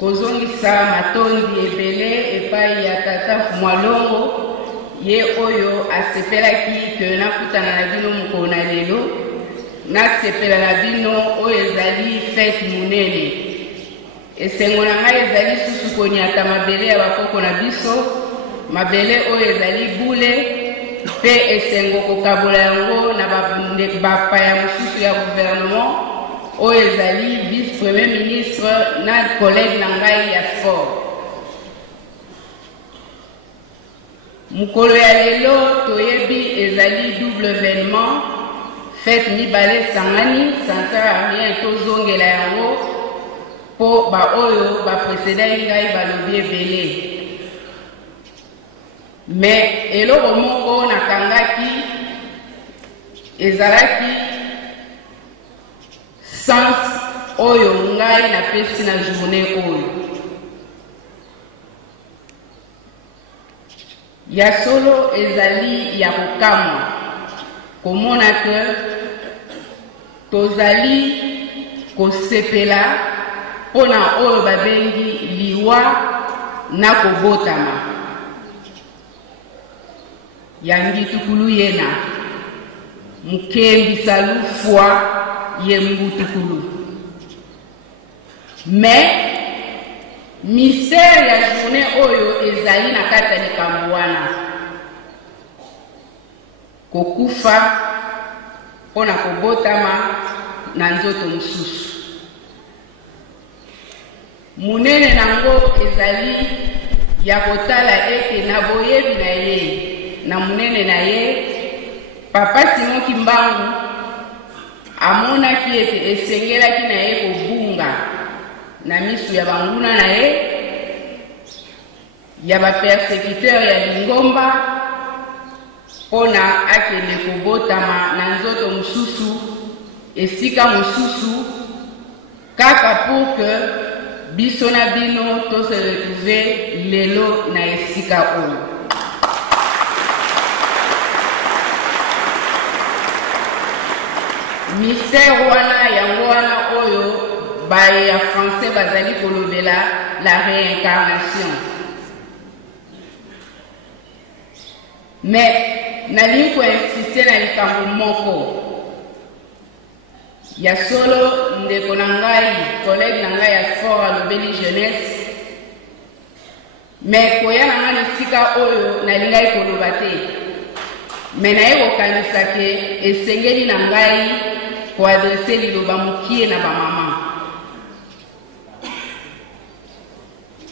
kozongisa matondi ebele epa epai ya tata Fumwalongo ye oyo asepelaki ke nakutana na bino mokolo na lelo nasepela na bino oyo ezali fete monene esengo na ngai ezali susu koniata mabele ya bakoko na biso mabele oyo ezali bule mpe esengo kokabola yango na bapaya mosusu ya gouvernement oyo ezali vice premier ministre na collègue na ngai ya sport. Mukolo ya lelo toyebi ezali double événement fête mibale sangani sansara rien tozongela yango po ba oyo ba précédent ngai balobi ebele mais eloko moko nakangaki ezalaki sens oyo ngai napesi na journée oyo ya solo ezali ya kokamwa komona ke tozali kosepela mpona oyo babengi liwa na kobotama ya Ngitukulu yena mukembisa lufwa ye Ngutukulu mais mystère ya journée oyo ezali na kati ya likambo wana kokufa mpona kobotama na nzoto mosusu munene nango ezali ya kotala ete na boyebi na ye na munene na ye papa Simon Kimbangu amonaki ete esengelaki na ye kobunga na misu ya banguna na ye ya bapersecuteur ya Lingomba mpona akende kobotama na nzoto mosusu esika mosusu kaka pour que biso na bino tose retrouver lelo na esika oyo. Mystère wana yango wana oyo baye ya français bazali kolobela la réincarnation. Mais nalingi koinsiste na likambo moko ya solo ndeko na ngai collègue na ngai ya sport alobeli jeunesse mais koya na ngai esika oyo nalingai koloba te mais naye kokanisa ke esengeli na ngai koadrese liloba mokie na bamama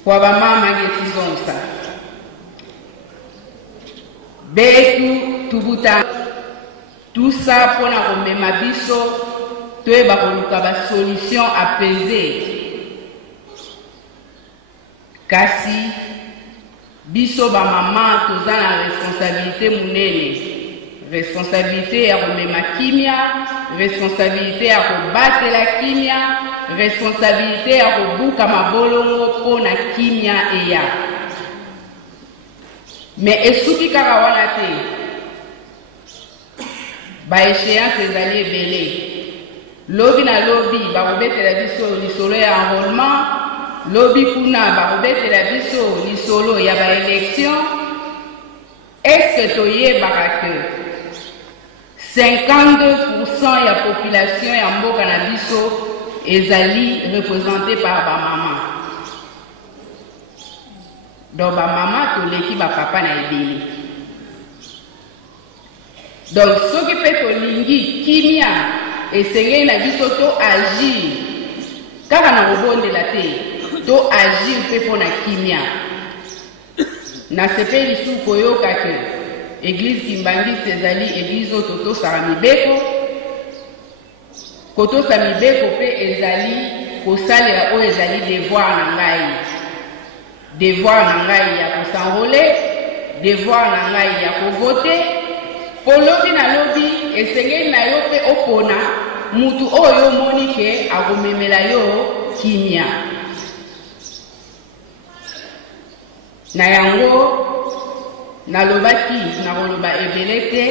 kwa bamama ngetizonsa betu tubuta tout ça mpona komema biso toyeba koluka basolution apaisée kasi biso bamama toza na responsabilité munene responsabilité ya komema kimia responsabilité ya kobatela kimia responsabilité ya kobuka mabolongo mpona kimia eya mais esuki kaka wana te baéchéance ezali ebele lobi na lobi bakobetela biso lisolo ya enrôlement lobi kuna bakobetela biso lisolo ya baélection est-ce toyebaka ke 52% ya population ya mboka na biso ezali représenté par bamama donc bamama toleki bapapa na ebele donc soki mpe tolingi kimia esengeli na biso to agir kaka na kobondela te to agir mpe mpona kimia nasepeli su koyoka ke église kimbangisi ezali église oyo totosaka mibeko kotosa mibeko mpe ezali kosalela oyo ezali devoir na ngai devoir na ngai ya kosanrole devoir na ngai ya kovote po lobi na lobi esengeli na yo mpe opona mutu oyo omoni ke akomemela yo kimia na yango nalobaki nakoloba ebele te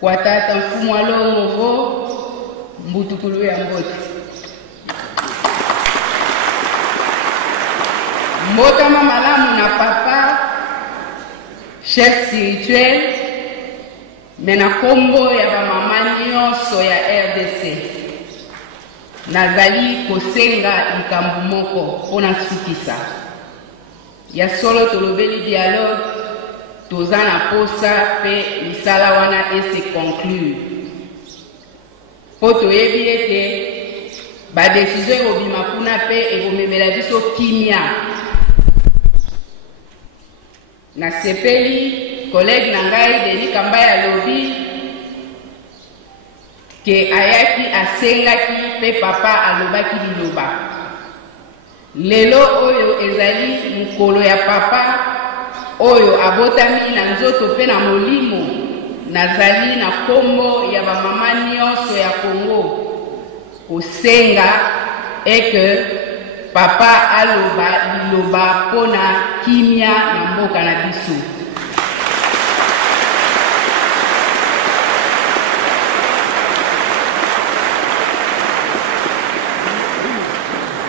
kwa tata Mfumwalongo Mbutukulu ya Mbote mbotama malamu na papa chef spirituel me na kombo ya bamama nyonso ya RDC nazali kosenga likambo moko mpona sukisa ya solo tolobeli dialogue toza na posa mpe misala wana ese conclure mpo toyebi ete badesizio ekobima kuna mpe ekomemela biso kimia. Nasepeli collègue na ngai Denis Kambaya alobi ke ayaki asengaki mpe papa alobaki liloba lelo oyo ezali mokolo ya papa oyo abotami na nzoto mpe na molimo. Nazali na kombo ya bamama nyonso ya Congo kosenga eke papa aloba liloba mpona kimia na mboka na biso.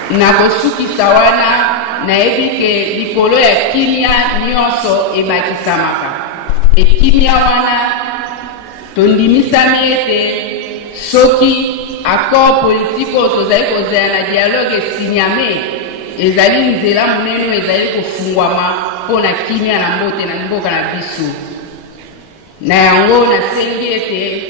Na kosukisa wana nayebi ke likolo ya kimia nyonso ebakisamaka. Ekimia wana tondimisami ete soki accord politique oyo tozali kozala na dialogue esinyame ezali nzela monene ezali kofungwama mpona kimia na mbote na mboka na biso. Na yango nasengi ete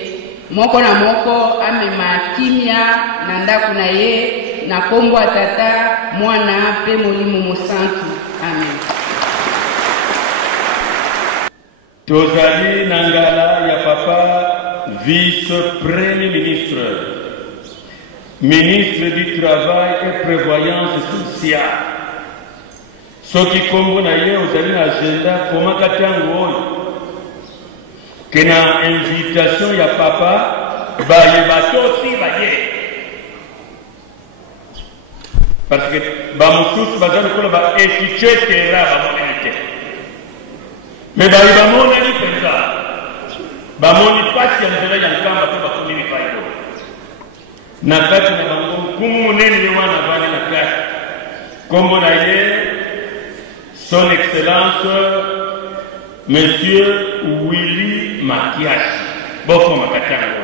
moko na moko amema kimia na ndako na ye na kombo ya Tata, Mwana mpe Molimo Mosantu. Amen. Tozali na ngala ya papa vice-premier ministre, ministre du Travail et Prévoyance sociale. Soki kombo na ye ozali na agenda komaka tango oyo ke na invitation ya papa bayeba tosi baye. Parce que bamosusu baza lokola baeffice terra bamonani te me bayi bamonani mpenza bamoni pasi ya nzela ya nkamba mpe bakomi mipai oyo na kati na bango nkumu monene ye wana vani na kati kombo na ye son excellence monsieur Willy Makiashi bokoma katango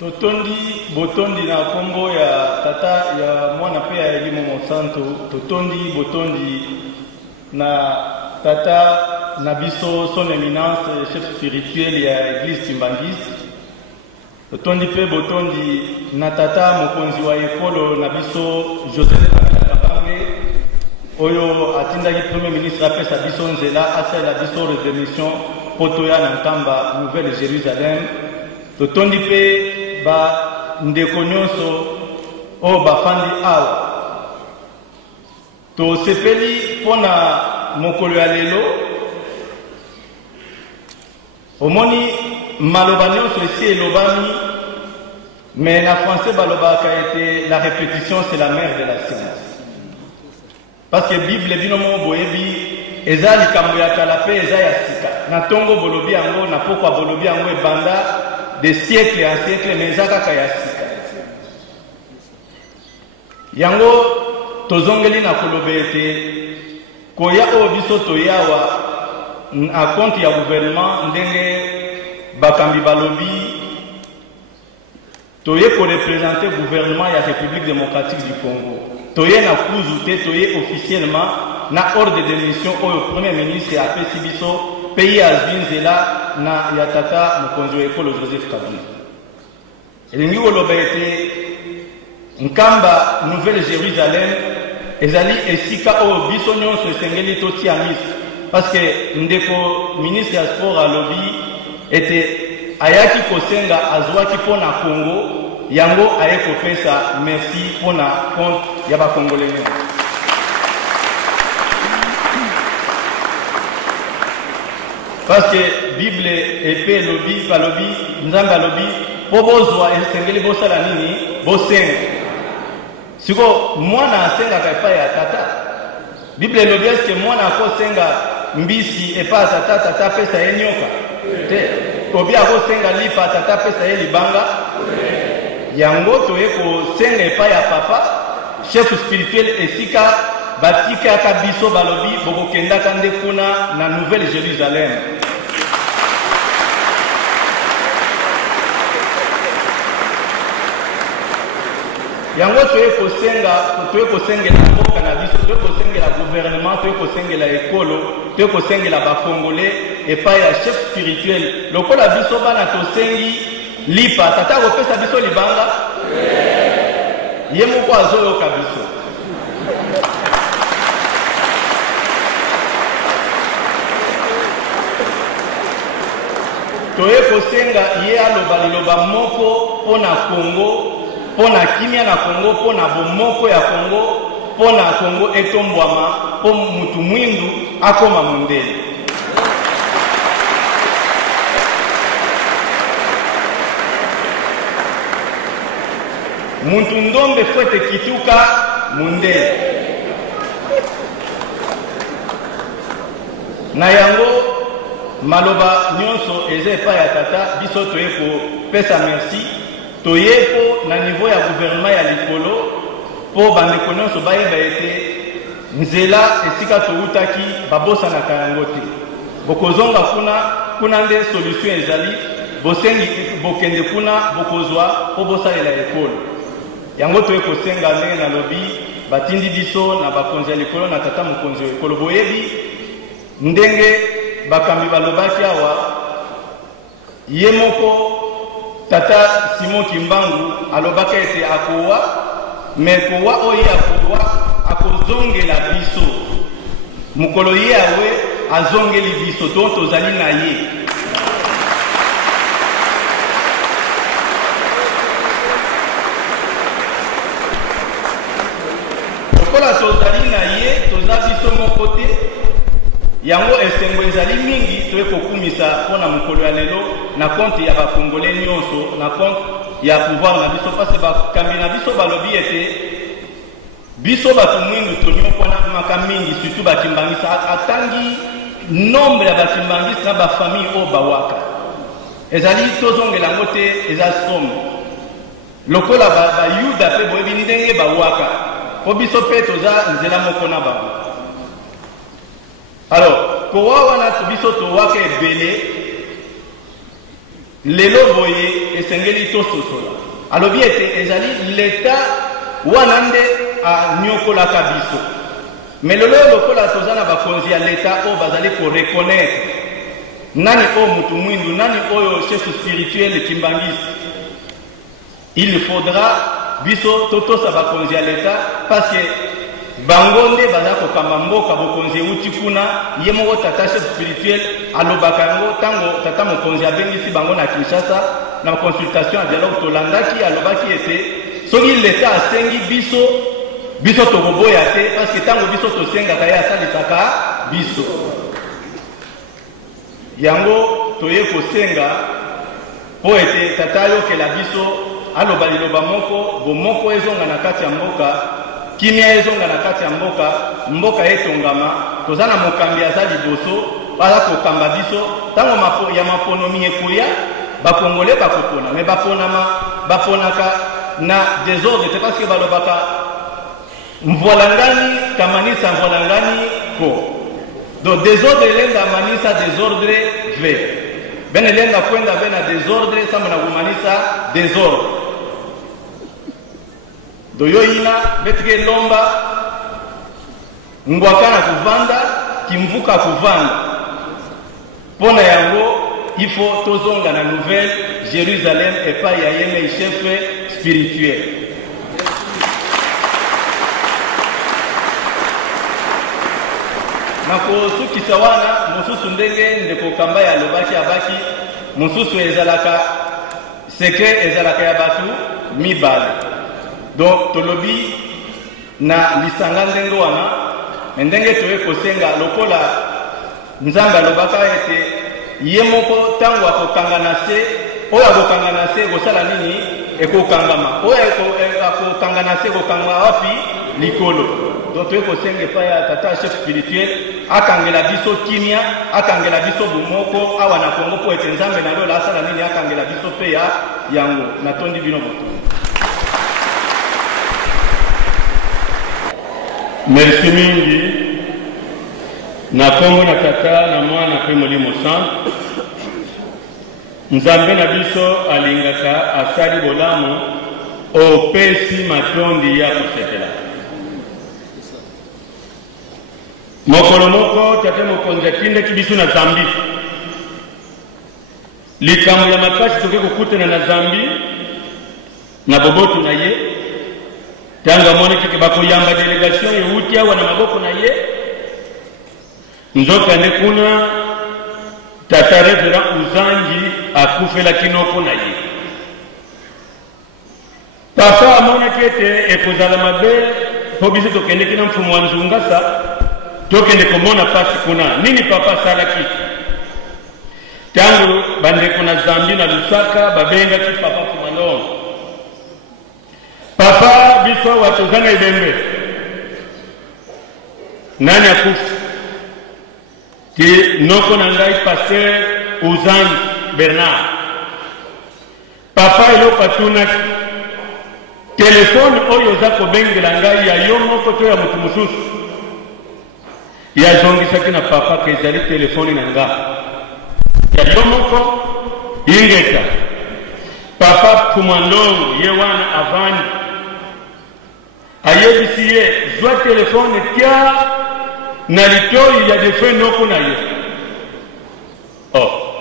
totondi botondi na kombo ya Tata ya Mwana pe ya Molimo Mosantu totondi botondi na Tata na biso son éminence chef spirituel ya Église Timbangisi totondi pe botondi na Tata mokonzi wa ekolo na biso Joseph Kabange oyo atindaki premier ministre apesa biso nzela asalela biso révolution potoya na nkamba Nouvelle Jérusalem totondi pe ba ndeko nyonso o bafandi awa tosepeli mpona mokolo ya lelo omoni maloba nyonso esi elobami mais na français balobaka ete la répétition c'est la mère de la science parce que bible bino mo boyebi eza likambo ya kala mpe eza ya sika na ntongo bolobi yango na pokwa bolobi yango ebanda de siècle en siècle mais eza kaka ya sika yango tozongeli na koloba ete koya oyo biso toyawa na compte ya gouvernement ndenge bakambi balobi toye korepresente gouvernement ya République démocratique du Congo toye na kuzu te toye officiellement na ordre de mission oyo premier ministre apesi biso pays azwi nzela na ya Tata mokonzi wa ekolo Joseph Kabila elingi koloba ete nkamba Nouvelle Jérusalem ezali esika oyo biso nyonso esengeli totia miso parce que ndeko ministre ya sport alobi ete ayaki kosenga azwaki mpona Congo yango aye kopesa merci mpona compte ya bakongole nyonso parce que Bible epe lobi balobi nzambe alobi po bozwa esengeli bosala nini bosenga siko mwana asengaka epai ya Tata Bible elobi eske mwana akosenga mbisi epai ya Tata Tata apesa ye nyoka te obi akosenga lipa Tata apesa ye libanga yango toye kosenga epai ya papa chef spirituel esika batikaka biso balobi bokokendaka nde kuna na Nouvelle Jérusalem. Yango toye kosengela mboka na biso, toye kosengela gouvernement, toye kosengela ekolo, toye kosengela bakongolais epai ya chef spirituel. Lokola biso bana tosengi lipa, tata kopesa biso libanga? Ye moko azoyoka biso. Toye kosenga ye aloba liloba moko pona Congo, pona kimia na Congo, pona bomoko ya Congo, pona Congo etombwama, po mutu mwindu akoma mondele. Muntu ndombe fwete kituka mondele. Na yango maloba nyonso eze pa ya tata biso toyeko pesa merci toyeko na niveau ya gouvernement ya likolo po bandeko nyonso bayeba ete nzela esika toutaki babosanaka yango te. Bokozonga kuna nde solution ezali, bosengi bokende kuna bokozwa po bosalela ekolo. Yango toyekosenga ndenge nalobi batindi biso na bakonzi ya likolo na tata mokonzi ya ekolo. Boyebi ndenge bakambi balobaki awa ye moko tata Simon Kimbangu alobaka ete akowa me kowa oyo akowa akozongela biso mukolo ye awe azongeli biso to tozali na ye. Lokola tozali na ye toza biso moko te. Yango esengo ezali mingi toye kokumisa pona mukolo ya lelo na compte ya bakongolais nyonso, na compte ya pouvoir na biso, parce bakambi na biso balobi ete biso batu mwindu tonyokwana maka mingi, surtout bakimbangisa atangi nombre ya bakimbangisa na bafamille o bawaka ezali tozongela yango te, eza somo lokola bayuda pe boyebi ndenge bawaka po biso pe toza nzela moko na bango. Alors, kowa wana biso towaka ebele lelo boye esengeli tososola alobi ete ezali leta wana nde anyokolaka biso, me lelo lokola toza na bakonzi ya leta oyo bazali korekonaître nani oyo mutu mwindu, nani oyo chef spirituel kimbangisi, il faudra biso totosa bakonzi ya leta parce que bango nde baza kokamba mboka bokonzi euti kuna. Ye moko tata chef spirituel alobaka yango tango tata mokonzi abengisi bango na Kinshasa na consultation ya dialogue tolandaki, alobaki ete soki leta asengi biso tokoboya te parce que tango biso tosengaka ye asalisaka biso. Yango toye kosenga po ete tata ayokela biso aloba liloba moko bomoko ezonga na kati ya mboka, kimia ezonga na kati ya mboka etongama. Toza na mokambi aza liboso baza kokamba biso tango ya maponomi ekoya bakongole bakopona, me baponaka na désordre te parce que balobaka mvolangani kamanisa mvolangani ko. Donc désordre elenga manisa désordre ve ben elenga kwenda bena désordre sama na kumanisa désordre. Doyoina betike lomba ngwakana kuvanda kimvuka kuvanda. Pona yango ifo tozonga na Nouvelle Jérusalem epai ya yeme chef spirituel. Nako sukisa wana mususu ndenge ndeko kamba ya lobaki abaki mususu ezalaka secret ezalaka ya batu mibale. Donc tolobi na lisanga ndenge wana ndenge toye kosenga lokola nzambe alobaka ete ye moko tango akokanga na se, oyo akokanga na se kosala nini ekokangama, oyo akokanga na se kokanga wapi likolo. Donc toye kosenga epai ya tata chef spirituel akangela biso kimia, akangela biso bomoko awa na Kongo po ete nzambe na lola asala nini akangela biso pe ya yango. Natondi bino botondi. Merci mingi na Kongo na tata na mwana pe molimo san Nzambe na biso alingaka asali bolamu opesi matondi ya kosepela mokolo moko tate mokonzi atindaki biso na Zambi likambo ya makasi toke kokutana na Zambi na boboto na ye tanga monaki ke bakoyamba delegation euti awa na maboko na ye nzoka nde kuna tata Reverend Uzangi akufela kinoko na ye papa amonaki ete ekozala mabe po biso tokendeki na mfumu wa nzungasa tokende komona pasi kuna nini papa asalaki tango bandeko na Zambi na Lusaka babengaki papa Fumalongo papa biso watozanga ibembe nani akufa ti noko na ngai Pasteur Uzangi Bernard papa eloko atunaki telefone oyo oza kobengela ngai ya yo moko to ya moto mosusu yazongisaki na papa ke ezali telefone na nga ya yo moko ingeta papa Fumalongo ye wana avani ayebisi ye zwa telefone tia na litoi ya defe noko na ye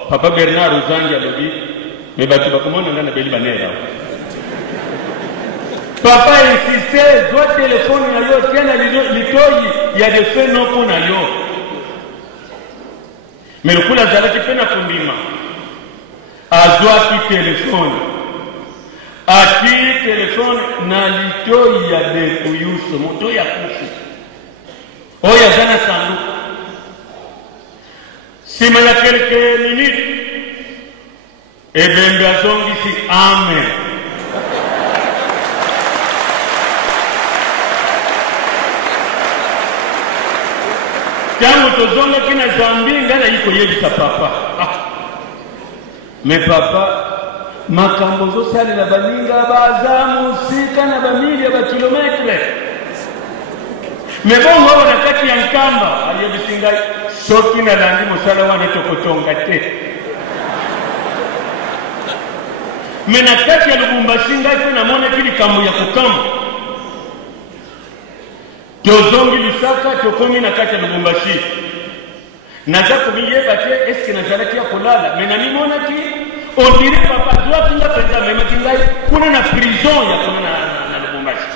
papa Bernard Uzangi alobi me bato bakomona nga na beli banera papa insiste zwa telefone na yo tia na litoi ya defe noko na yo me lokula azalaki mpe na kondima azwaki telefone ati telefone na litoi ya Dekuyuso moto ya kufu oyo aza na sanduku nsima ya kelke minute ebembe azongisi amen ntango tozongaki na Zambi ngai nayi koyebisa papa me papa makambo ozosalela baninga baza mosika na bamili ya bakilometre me bongo awa na kati ya nkamba ayebisi ngai soki nalandi mosala wana tokotonga te me na kati ya Lubumbashi ngai mpe namonaki likambo ya kokamba tozongi Lusaka tokomi na kati ya Lubumbashi naza komiyeba te eske nazalaki ya kolala me namimonaki ondire papa zwa pinga penza memaki ngai kuna na prison ya kuna na Lubumbashi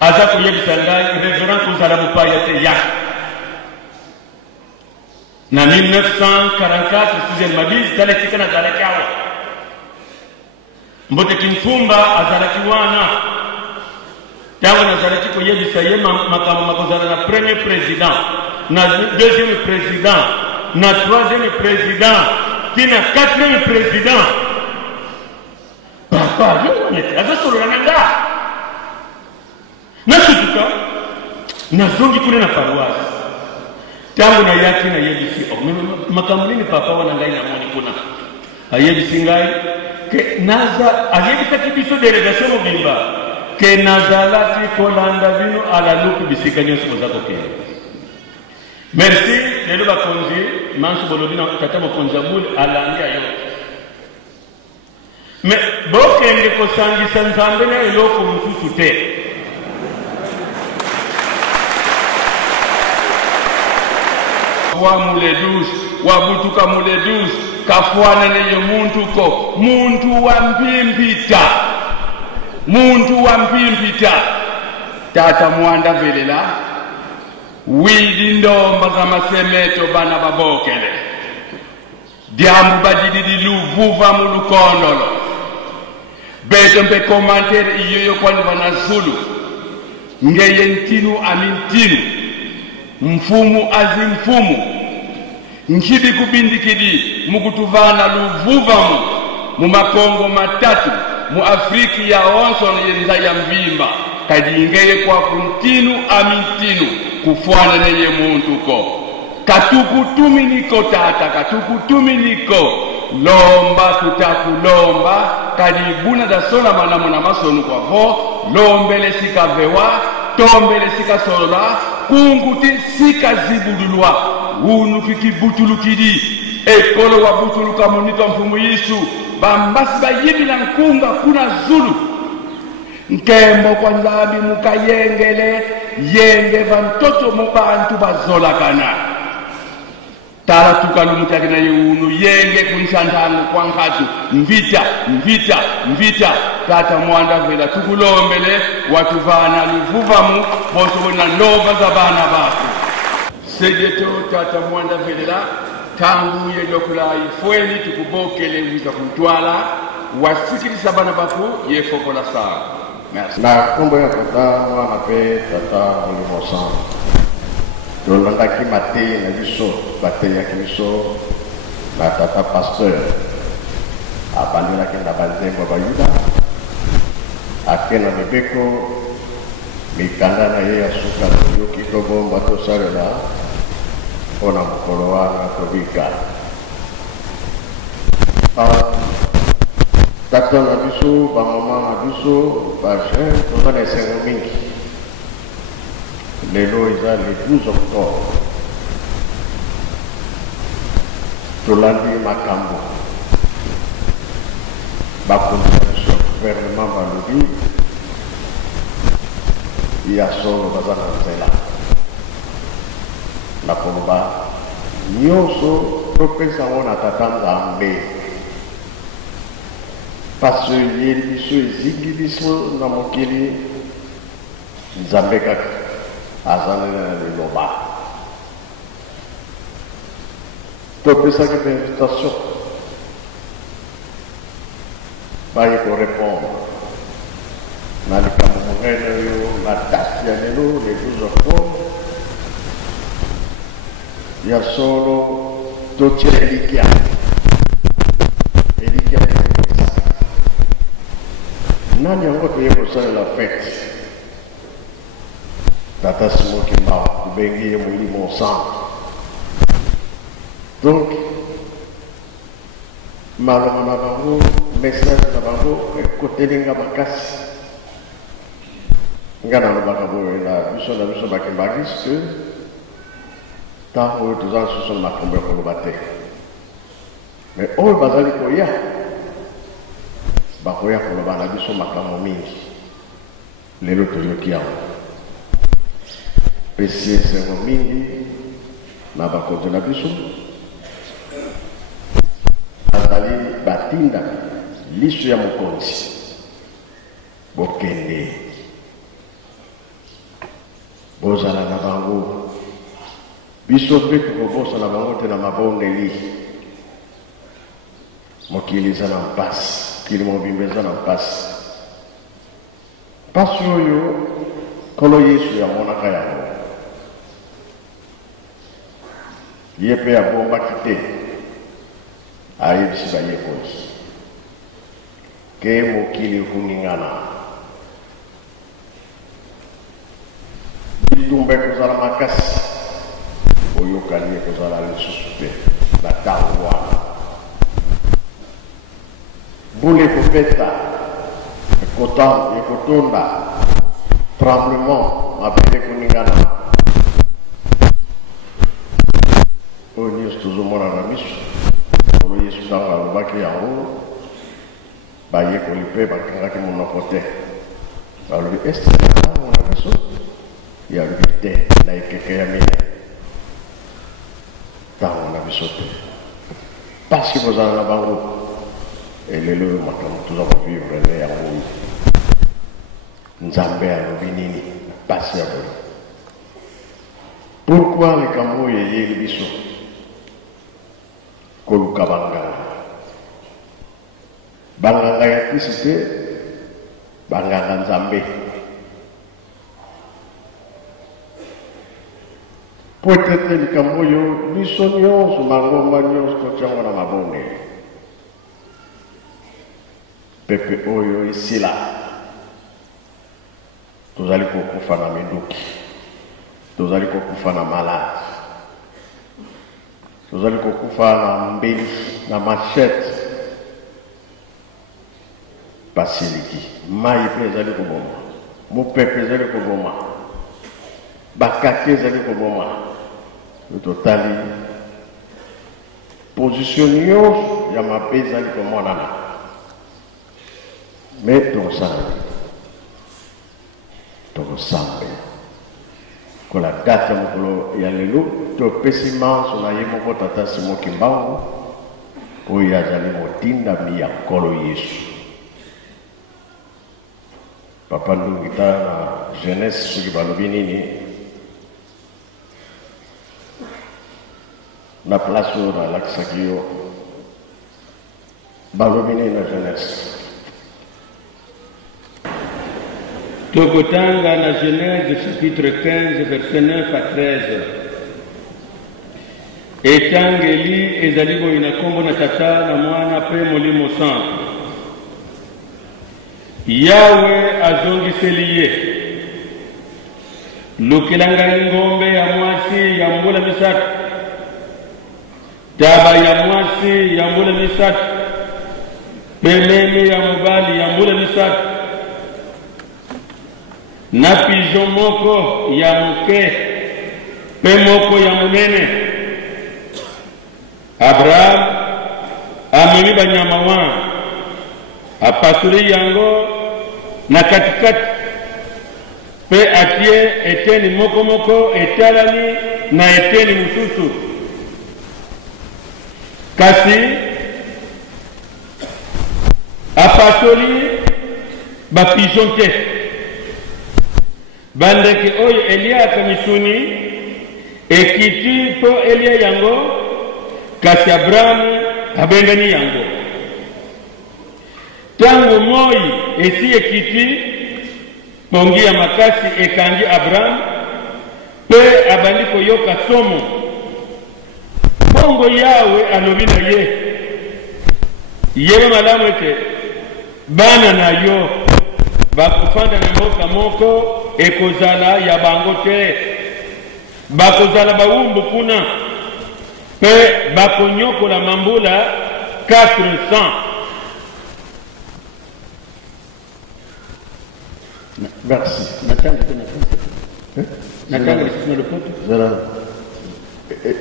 aza koyebisa ngai Reverend kozala mopaya te ya na 1944 sixième mabisi taletika nazalaki awa mbote Kimfumba azalaki wana ntango nazalaki koyebisa ye makambo makozala na premier président na deuxième président na troisième président tina quatrième président papa yonete azosolola na nga nasutuka nazongi kuna na paroisse ntango nayaki nayebisi makambo nini papa wana ngai namoni kuna ayebisi ngai ke naza ayebisaki biso délégation mobimba ke nazalaki kolanda bino ala luku bisika nyonso boza kokende merci lelo bakonzi mansu bolobi na tata mokonzi ya bule alandi ayo me bokende kosangisa Nzambe na eloko mosusu te wa mule douce wabutuka mule douce kafwana neye muntu wa mpimpita tata mwanda velela widi ndomba za masemeto bana babokele diambu badididi luvuva mulukondolo beto mpe komantere iyoyo kwani bana Zulu ngeye ntinu amintinu mfumu azimfumu nkibi kubindikidi mukutuvana luvuvamu mu makongo matatu mu Afriki ya onsono yenza ya mvimba kadingeye kwa kuntinu amintinu kufwana neye muntu ko katukutuminiko tata katukutuminiko lomba tutakulomba kalibuna da sona malamu na masonu kwa vo lombele sikavewa tombele sika solola kunguti sika zibudulwa unu kikibutulukidi ekolo wa butuluka monito mfumu Yesu bambasi bayibila nkunga kuna zulu nkembo kwa nzabi mukayengele yenge bantoto mubantu bazolakana tala tukalumutakina yeunu yenge kunshantangu kwa nkatu mvita tata mwanda vela tukulombele watu vana luvuvamu bosobona nova za bana bako sejeto tata mwanda vela tangu yelokula ifweni tukubokele wiza kuntwala wasikilisa bana bako yefokola saa. Merci. Na kombo ya tata mwana pe tata olimosan tolandaki mate na biso bateyaki biso na tata pasteur abandelaki na banzembo bayuda ake na mibeko mikanda na ye ya suka toyoki tobomba tosalela mpona mokolo wana tobika tata na biso bamama na biso bajeune toza na esengo mingi lelo eza le 12 octobre tolandi makambo bakonzi na biso ya gouvernement balobi ya solo baza na nzela na koloba nyonso topesa yango na tata nzambe parce yeli biso ezingi biso na mokili nzambe kaka azaleli na liloba topesaki bainvitation baye korépondre na likambo monene oyo na date ya lelo le 12 octobre ya solo totia elikia nani yango toye kosalela fete tata simoki mbao kubengi ye mwili monsanto donc maloba na bango message na bango ekotelinga makasi nga nalobaka boye na biso bakembaki ke ntango oyo toza lisusu na makambo ya koloba te mais oyo bazali koya bakoya koloba na biso makambo mingi lelo toyoki yango pesi esengo mingi na bakonzi na biso azali batinda liso ya mokonzi bokende bozala na bango biso mpe tokobosa na bango te na mabondeli mokili eza na mpasi mokili mobimba eza na mpasi mpasi oyo nkolo yesu yamonaka yango ye mpe abombaki te ayebisi bayekoli ke mokili ekuningana bitumba ekozala makasi oyokani ekozala lisusu te na ntango wana mbula ekobeta ekotonda tremblement mabele ekoningana oyo nyonso tozomona na miso olo yesu ntango alobaki yango bayekoli mpe bakangaki monoko te balobi ese ntango na biso yalobi te na ekeke ya mine ntango na biso te pasi kozala na bango elelo oyo makambo toza kovivre nde yango oyo nzambe alobi nini pasi ya boye pourkui likambo oyo eyeli biso koluka banganga ya krisi te banganga nzambe po ete likambo oyo biso nyonso mangomba nyonso totiango na mabonge pepe oyo esila tozali kokufa na minduki tozali kokufa na malade tozali kokufa na mbeli na machete basiliki mai mpe ezali koboma mopepe ezali koboma bakake ezali koboma totali position nyonso ya mabe ezali komonana me tokosamba kola date ya mokolo ya lelo topesi manso na ye moko tata Simon Kimbangu oyo azali motindami ya nkolo Yesu. Papa Ndungi tala na jeunesse soki balobi nini na place oyo nalakisaki yo balobi nini na jeunesse. Tokotanga na Genèse chapitre 15 verset 9 à 13. Etangeli ezali boye na kombo na tata na mwana pe molimo santo. Yawe azongiseli ye lukelanga ngombe ya mwasi ya mbula misatu, taba ya mwasi ya mbula misatu, pelele ya mobali ya mbula misatu, na pigeon moko ya moke pe moko ya munene. Abraham amemi banyama wana apasuli yango na katikati pe atie eteni moko moko etalani na eteni mususu. Kasi apasoli bapigeon te bandeke oyo eliaka misuni ekiti po elia yango, kasi Abraham abengani yango. Tangu moi esi ekiti pongi ya makasi ekangi Abraham pe abandi koyoka somo. Bongo Yawe alobi na ye malamu ete bana na yo bakufanda na mboka moko ekozala ya bango te, bakozala bawumbu kuna pe bakonyokola mambula 400. Merci.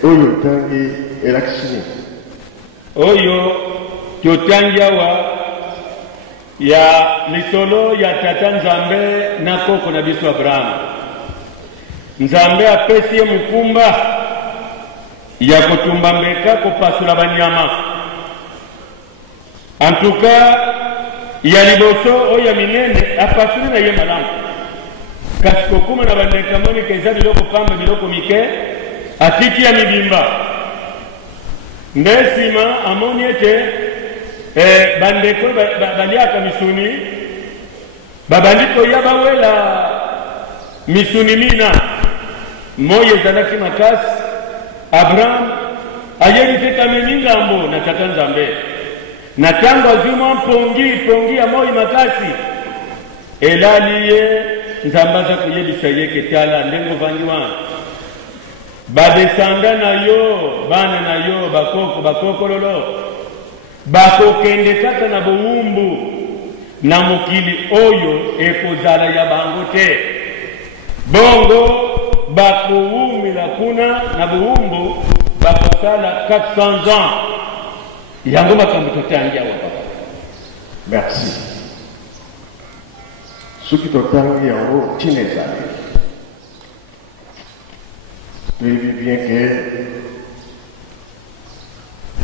Oyo tangi elakisini oyo totangi awa ya lisolo ya tata Nzambe na koko na biso Abraham. Nzambe apesi ye mukumba ya kotumba mbeka kopasula banyama. Antuka ya liboso oyo minene apasuli na ye malamu. Kasi kokuma na bandeka moni keza biloko pamba biloko mike atiki ya mibimba. Ndesima amoni ete bandeko baliaka misuni babandiko ya bawela misuni mina moye ezalaki makasi. Abraham ayeli te kamemi ngambo na tata Nzambe na tango azwi mwa pongi ya moi makasi elali ye Nzambe aza koyebisa ye ketala ndenge ovandi wana badesanda na yo bana na yo bakokololo bakokende kaka na bowumbu na mokili oyo ekozala ya bango te. Bongo bakowumila kuna na bowumbu bakosala 400 ans. Yango makambo totangi awa papa. Merci. Soki totangi yango ntina ezali toyebi bien ke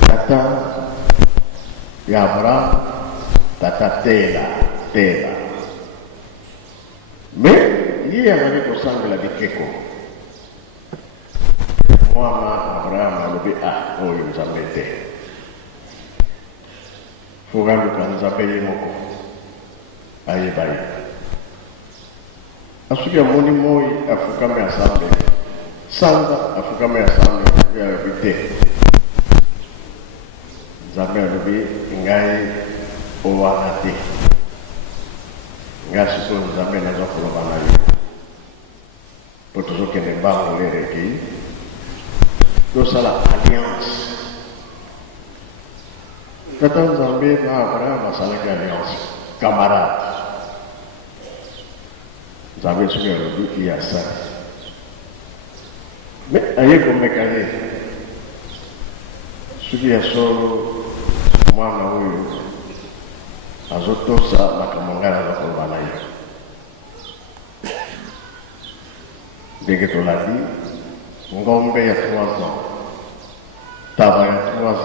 tata ya Abraham tata tela mais ye azali kosambela bikeko. Mwana Abraham alobi oyo Nzambe te, fogaluka Nzambe ye moko ayeba ye. Asuki amoni moi afukame asambe sanza afukame asambe yalobi te. Nzambe alobi ngai owana te, ngai sikoyo Nzambe naza koloba na yo po tozokende mbango lereki tosala alliance. Tata Nzambe na Abraham asalaki alliance camarade. Nzambe soki alobi asali Mais aye komekane soki ya solo mwana oyo azotosa makambo ngai naza koloba na ye ndenge tolandi ngombe ya 3 ans taba ya 3 ans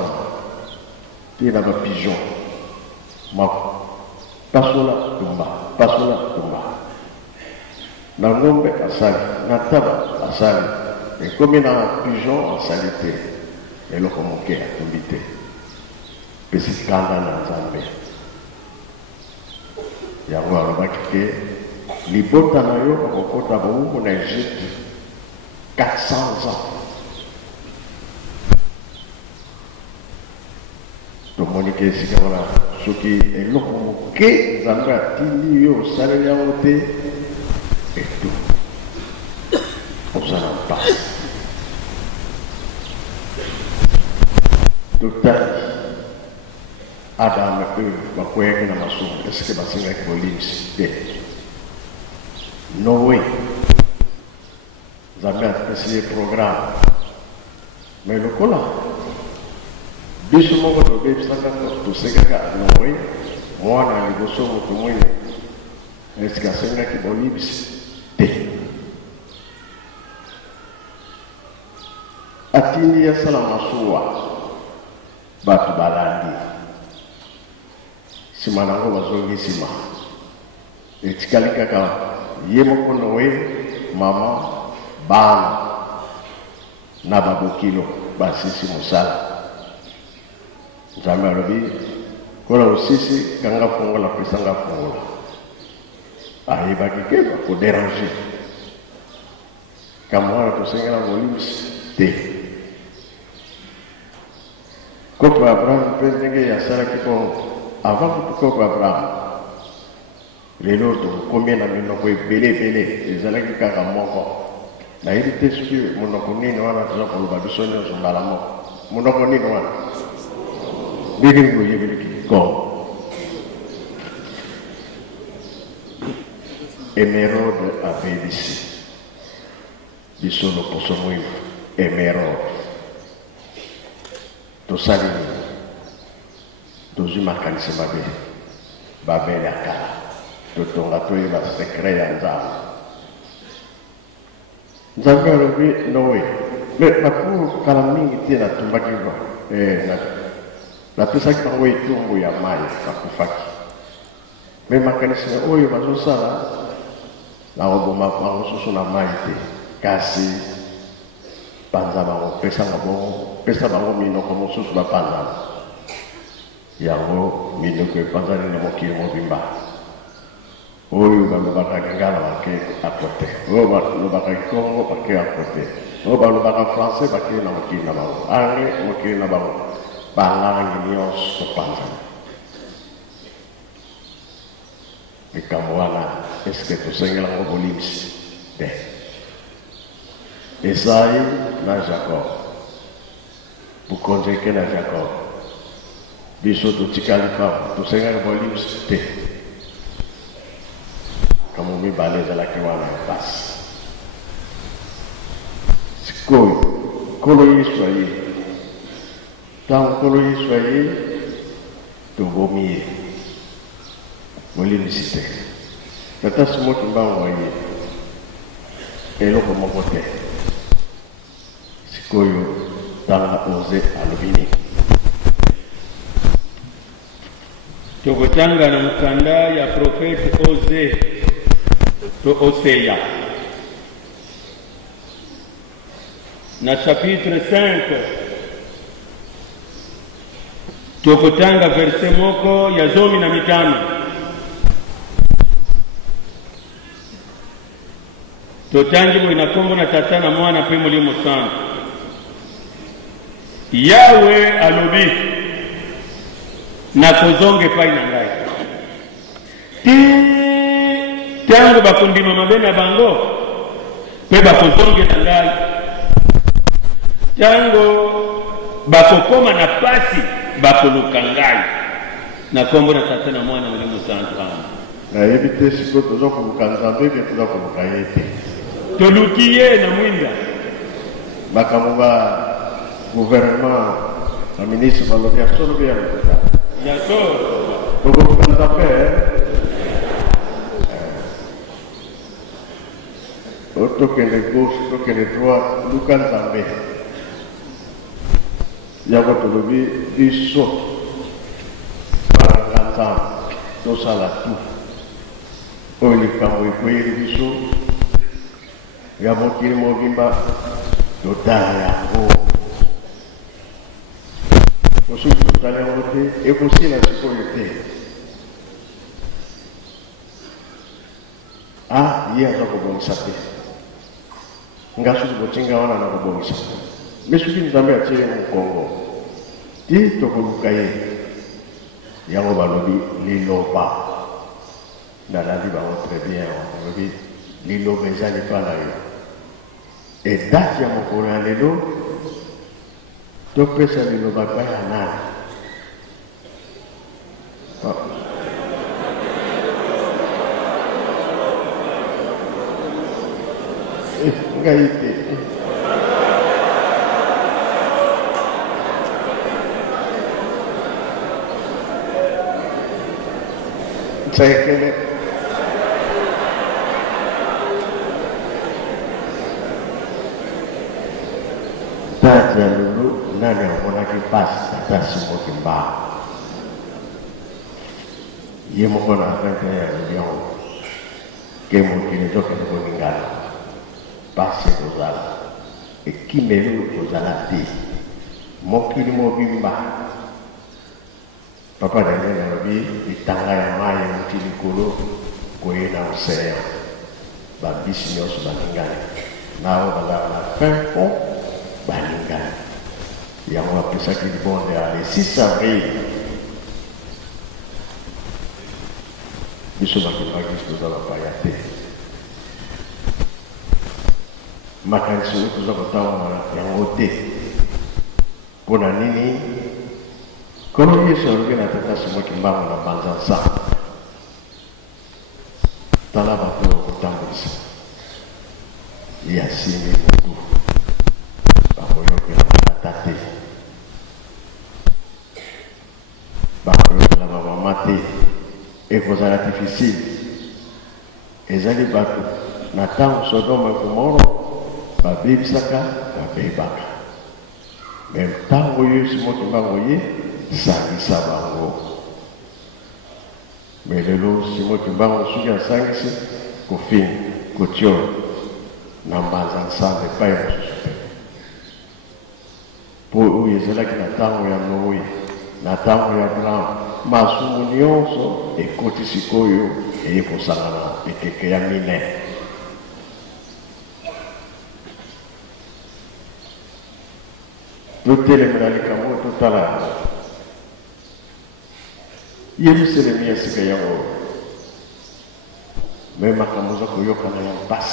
te na bapigeon mako pasola tumba na ngombe asali na taba asali ekomi na pigeon asali te eloko moke atumbi te pesi kanda na nzambe yango alobaki ke libota na yo okokota bowumbu na Egypte 400 ans tomoni ke esika wana soki eloko moke nzambe atindi yo osaleli yango te etu ozala mpasi totali Adam oyo bakweyaki na masumu esike basengaki bolimisi te Noé nzambe apesi ye programme mais lokola biso moko tobebisaka tosengaka Noé mwana liboso moto mwini esike asengaki bolimisi te atindi yasala masuwa bato balandi nsima nango bazongi nsima etikali kaka ye moko Noe mama bana na babokilo basisi mosala nzambe alobi kola osisi kanga fongola pesanga fongola ayebaki ke bakoderange kamwana tosengela bolimisi te koko ya Abraham mpe ndenge yasalaki bongo avant kutu koko ya Abraham lelo tokomi na minoko ebele ezalaki kaka moko nayebi te soki monoko nini wana toza koloba biso nyonso mbala moko monoko nini wana ndenge boyebeliki kongo Emerode abebisi biso loposo mwino Emerode tosali nini tozwi makanisi mabe babele ya kala totonga toyeba sekre ya nzambe nzambe alobi Noe me nakulu kala mingi te natumbaki napesaki bango etumbu ya mai bakufaki me makanisi oyo bazosala nakoboma bango susu na mai te kasi panza bango pesa bango minoko mosusu bapanzana yango minoko epanzani na mokili mobimba oyo balobaka lingala bake akote oyo balobaka Kongo bake akote oyo balobaka français bake na mokili na bango anglais mokili na bango balangi nyonso topanzana likambo wana eske tosengelango bolimisi te Esai na Jacob bukonzeke na Jacob biso totikali papa tosengaki bolimisi te kamo mibale ezalaki wana mpasi sikoyo nkolo Yesu aye ntango nkolo Yesu aye tobomi ye bolimisi te tata Simoki Mbango aye eloko moko te sikoyo tanga oze alobini tokotanga na mukanda ya profete Oze to Oseya na chapitre 5 tokotanga verse moko ya 15 totangi mwe na kombo na tata na mwana pe mulimo sana Yawe alobi na kozonge pai na ngai tango bakundima mabe na bango pe bakozonge na ngai tango bakokoma na pasi bakoluka ngai na kombo na tata na mwana mulimo sana nayebi te siko toza koluka nzambe pe toza koluka ye te toluki ye na mwinda Bakamuba gouvernement, le ministre va le faire sur le bien. D'accord. Pour que vous appelez, autant que les gauches, autant que les droits, nous quand on il y a votre lobby, il saute par l'entente, tout ça là tout. Oh, il est quand vous voyez le biseau, il y a mon qui est mon bimba, total, vous souhaitez tout à l'heure voter, et aussi la sécurité. Ah, il y a un bon sapé. Nous avons un bon sapé. Mais ce qui nous a mis à tirer au Congo, c'est que vous avez il y a un balobi, l'îlot pas. Dans la vie, très bien, l'îlot mais ça n'est pas là. Et date, il y a mon courant l'îlot, donc ça l'îlot va pas y aller. Saya kena baca dulu nada orang lagi pas atas semua kembang. Ia mungkin akan saya yang kemungkinan itu akan meninggal pas berjalan. Ikimelu berjalan di mungkin mau bimbang. Papa dan nenek lebih di tangga yang lain di kulo kue nau saya babis nyos bandingkan nau pada perko bandingkan yang wapis lagi di bawah dari sisa bisa bagi-bagi sudah dalam payati makan suhu sudah tahu yang otik punan ini. Kalau ia seorang yang tetap semua kembang dalam bangsa sah, telah batu hutang bersih. Ia sini buku, bahawa yang kita tadi, bahawa yang telah mati, ekonomi artifisial, ezali batu, natang Sodoma Gomora, babi bisaka, babi baka. Mentang woye semua kembang woye. Sangi sabango, melelo semua kembang sudah sangi se, kofin, kocor, nambazan sampai payah susu. Po uye selagi natang yang noi, natang yang beram, masuk munioso, ekoti sikoyo, ekosangana, ekekeyang mine. Tutele merali kamu tutala. Yerusalem siga yao mema kamuza kuyoka na yang pas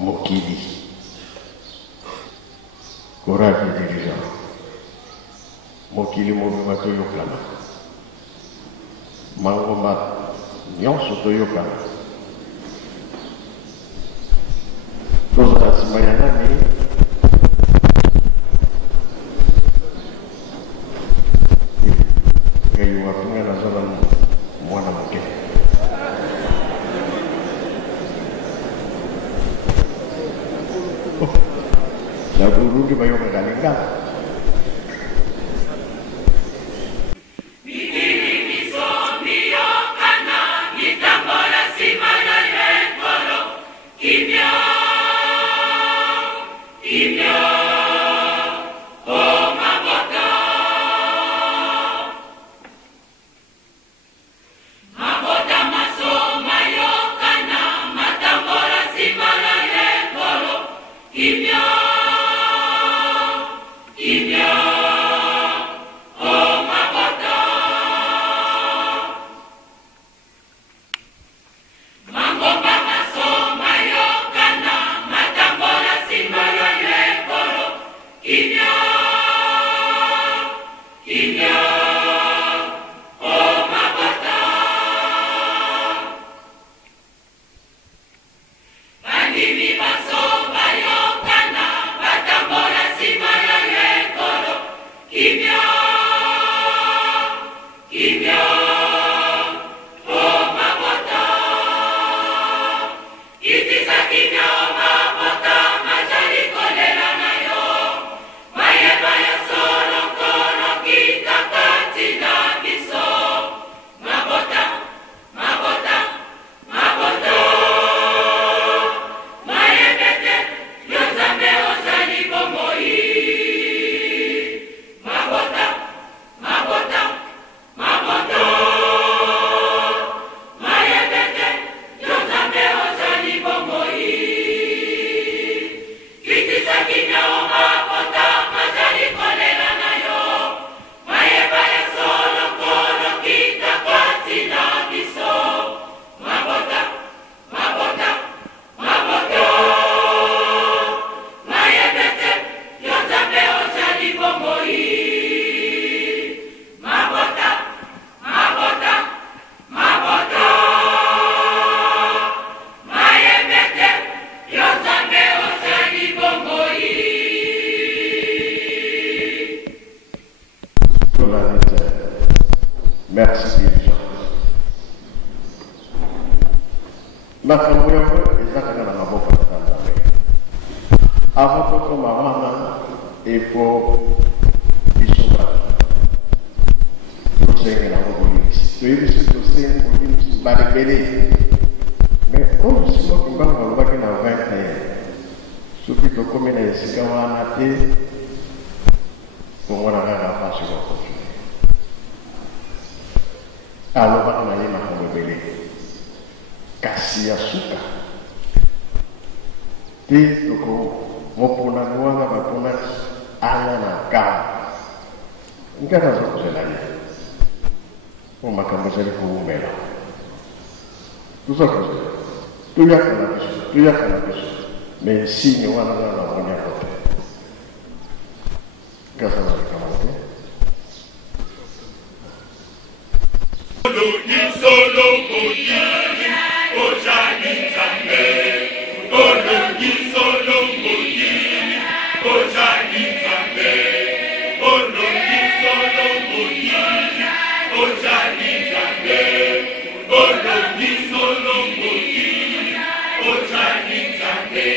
mokili korafi dirija mokili mo bima to yokana mangoma nyonso to yokana to asimayana ni wapunga na zona mwana mke la burudi bayo magalinga Merci bien. Makambo yango ezaka na maboko ya Nzambe. Avant tokoma wana efo bisoba. Tosengela ngobonisi. Toyebisi tosenga ngobonisi balebele. Mais comme simo kimbanga lobaki na 21 soki tokomi na esika wana te tongona kaka mpasi kokontinue. Alobaka na ye makambo ebele kasi ya suka te toko moponani wana baponaki aya na kama nkaka aza kozela ye po makambo ezali kowumela toza kozela toyaka na biso me nsigne wana na namoni yako te kasa na likama te Solo Moyini, Ojani Zambe. Ologi solo Moyini, Ojani Zambe. Ologi solo Moyini, Ojani Zambe. Ologi solo Moyini, Ojani Zambe.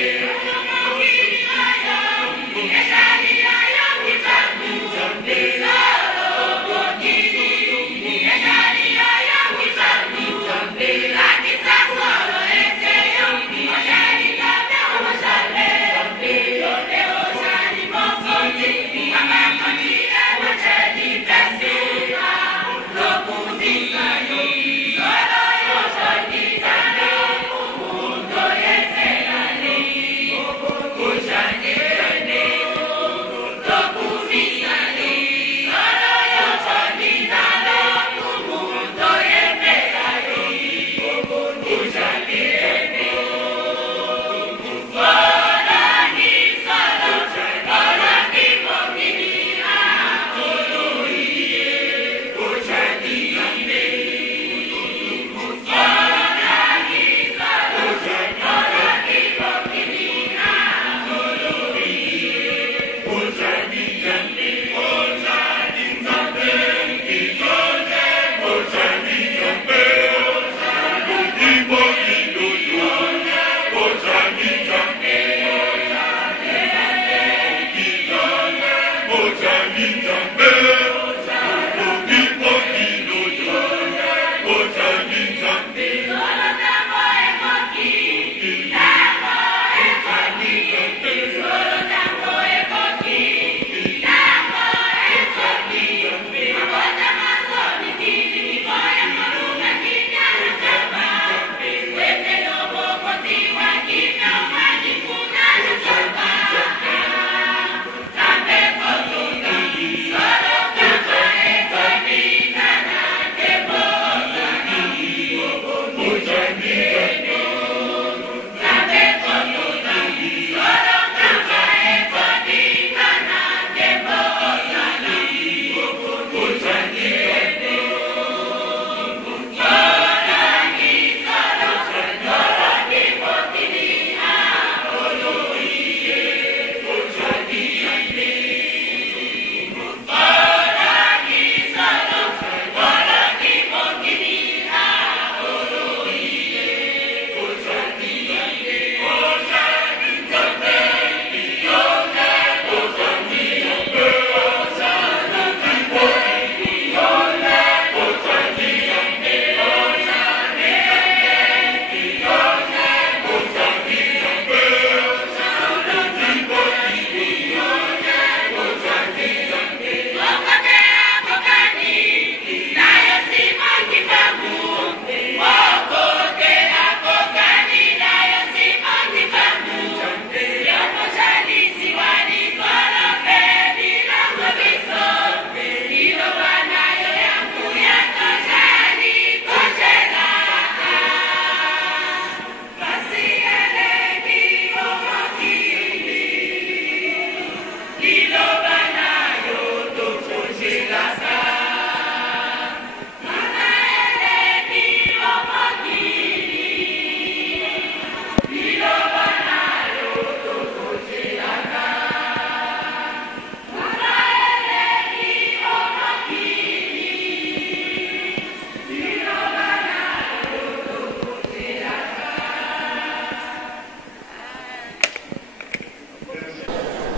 Thank you.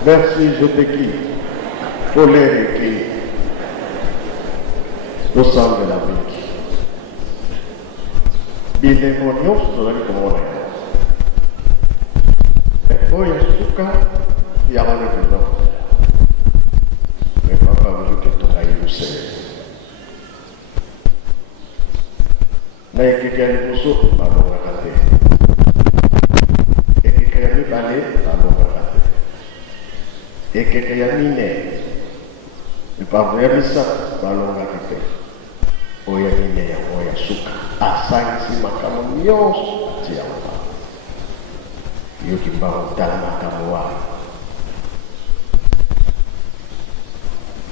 Merci, je t'écris. Pour les écrire. Au centre de la vie. Il est mon nom, c'est comme on est. Mais oh, il y a ce cas, il y a un autre. Mais papa, vous êtes tout à l'heure. Mais il y a des choses, on va rater. Et il y a des balais, on va rater. Et il y a des minets. Le papa, il y a des ça, on va rater. Oya mine ya oya suka asangi makamo nyonso tia mama yo kimbao tala makamo wa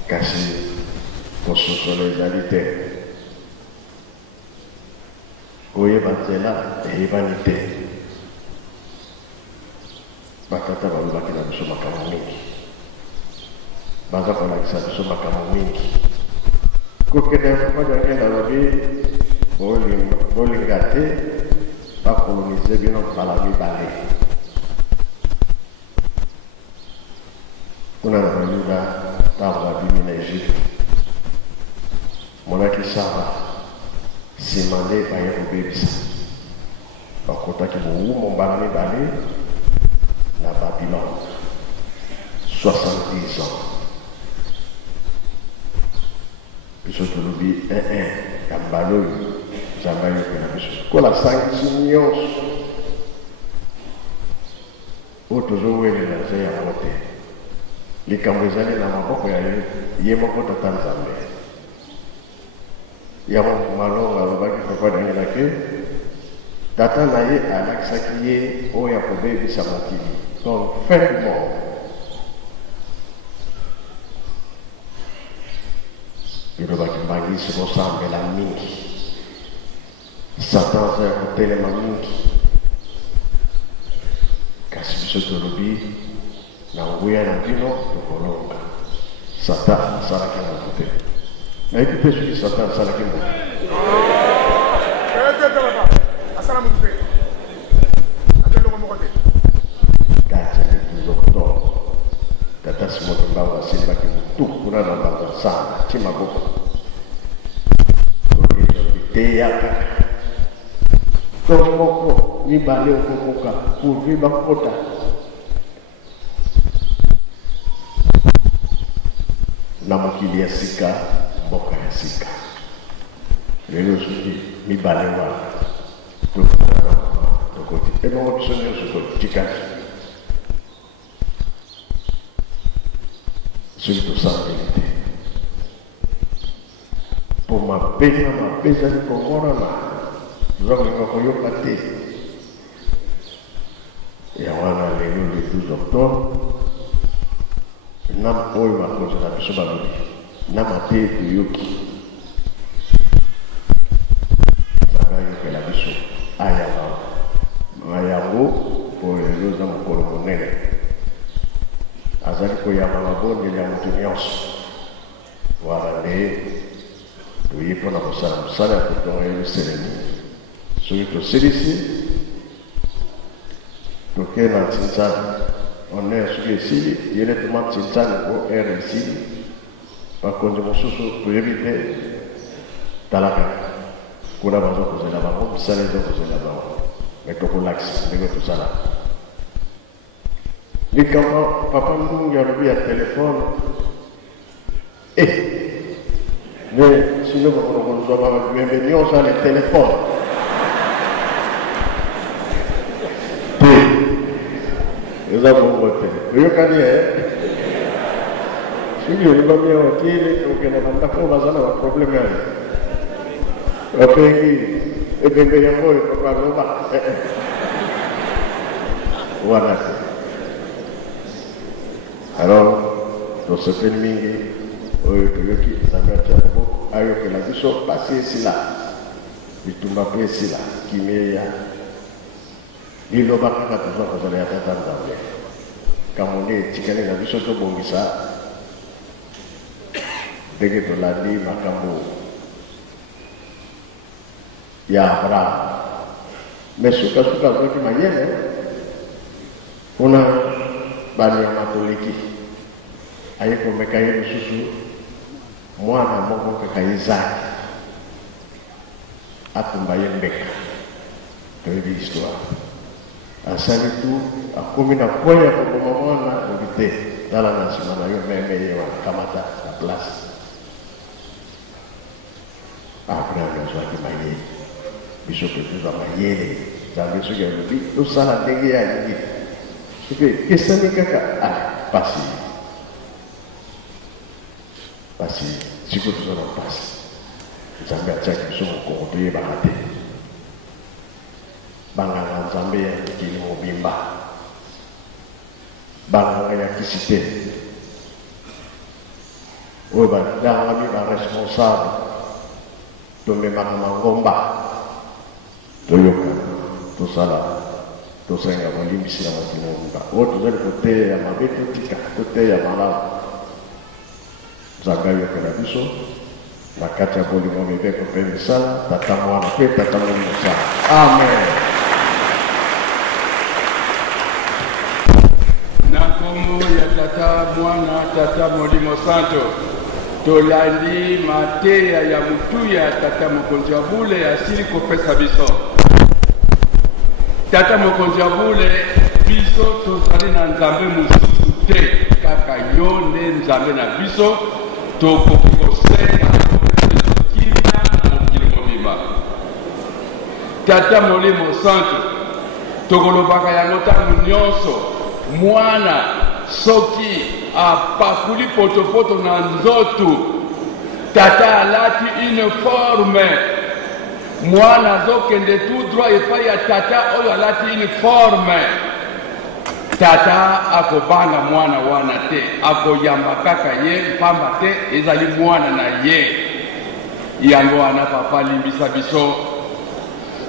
kasi pososolo ezalite oye batela eyebani te batata balobaki na biso makamo mingi baza kolakisa biso makamo mingi kokende fapajangenda babi bolinga te bakolonize bino bala mibale kuna na bayuda ntango babimi na Egypte monaki sara nsima nde baye kobebisa bakotaki bowumo mbala mibale na Babylone 70 ans. Biso tolobi ya mbala oyo nzambe ayokela biso kola sangi nyonso oyo tozowelela eza yango te likambo ezali na maboko ya ye moko tata nzambe yango malonga alobaki papa dangelaki tata na ye alakisaki ye oyo akobebisa mokili donc fin du monde. Birobaki mbangisi bosambela mingi Satan aza ya kotelema mingi kasi biso tolobi na nguya na bino tokolonga Satan asalaki moto te nayebi mpe soki Satan asalaki moto kati ya le 12 octobre tata simoto mbango asimbaki motu kuna na bango sana ti maboko teyaka tomoko mibale okokoka pourvi bakota na mokili ya sika mboka ya sika lelo soki mibale wana tokoti ebongo biso nyonso totikaki soki tosambeli te po mabe na mabe ezali komonana toza kolinga koyoka te ya wana lelo le 12 octobre nama oyo bakonzi na biso balobi nama te toyoki nzambe ayokela biso ayamba mayango oyo lelo eza mokolo monene azali koyamba mabondeli ya moto nyonso wana nde toyi mpona kosala mosala ya kotonga yelusalemi soki tosilisi tokei na ntinzani honneur soki esili yele toma ntinzani po ere esili bakonzi mosusu toyebi te talaka kuna baza kozela bango misala eza kozela bango me tokolakisa ndenge tosala likambo papa ndungi alobi ya telefone mais sinon on va bienvenue à le téléphone nous avons voté yo kani sio ni bami ya wakili ukena banda kwa bazana wa problem yale wapengi ebembe ya moyo kwa roba voilà alors dans ce filming oyo toyoki nzambe atia maboko ayokela biso pasi esila bitumba mpe esila kimia liloba kaka toza kozala ya tata nzambe kambo nde etikali na biso tobongisa ndenge tolandi makambo ya abraham me sukasuka azwaki mayele mpona bani ya matoliki ayeko mekaye susu mwana moko kaka Isaac atumbaye mbeka toyebi histoire asali tu akomi na koya kokoma mwana obite tala na nsima na yo meme ye wanakamata na place après azwaki mayele biso mpe tozwa mayele nzambe soki alobi tosala ndenge ya alingi soki ekesani kaka pasi sikoyo toza na mpasi nzambe atiaki biso mokongo toyebaka te banganga nzambe ya mikili mobimba banganga ya kisi te oyo badangami baresponsable tomemaka mangomba toyokana tosala tosenga bolimbisi ya mokili mobimba oyo tozali koteya ya mabe totika toteya ya malamu nzambe ayokela biso na kati ya bolingo mibeko mpe misala tata mwana mpe tata molimo sana amen. Na kombo ya tata mwana tata molimo santo tolandi mateya ya mutuya tata mokonzi ya bule asili kopesa biso. Tata mokonzi ya bule biso tozali na nzambe mosusu te kaka yo nde nzambe na biso tokoki kosenga kimia na mokili mobimba. Tata molimo santo tokolobaka yango ntango nyonso mwana soki apakuli potopoto na nzoto tata alati uniforme mwana azokende tout droit epai ya tata oyo alati uniforme tata akobanga mwana wana te akoyamba kaka ye pamba te ezali mwana na ye yango wana papa limbisa biso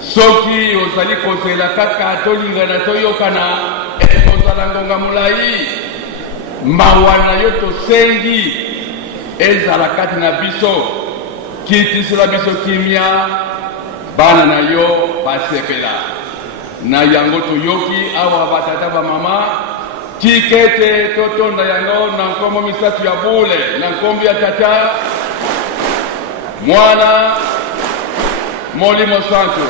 soki ozali kozela kaka tolingana toyokana ekozala ngonga molai mawa na yo tosengi ezala kati na biso kitisela biso kimia bana na yo basepela na yango toyoki awa batata bamama tikete totonda yango na nkombo misatu ya bule na nkombo ya tata mwana molimo santo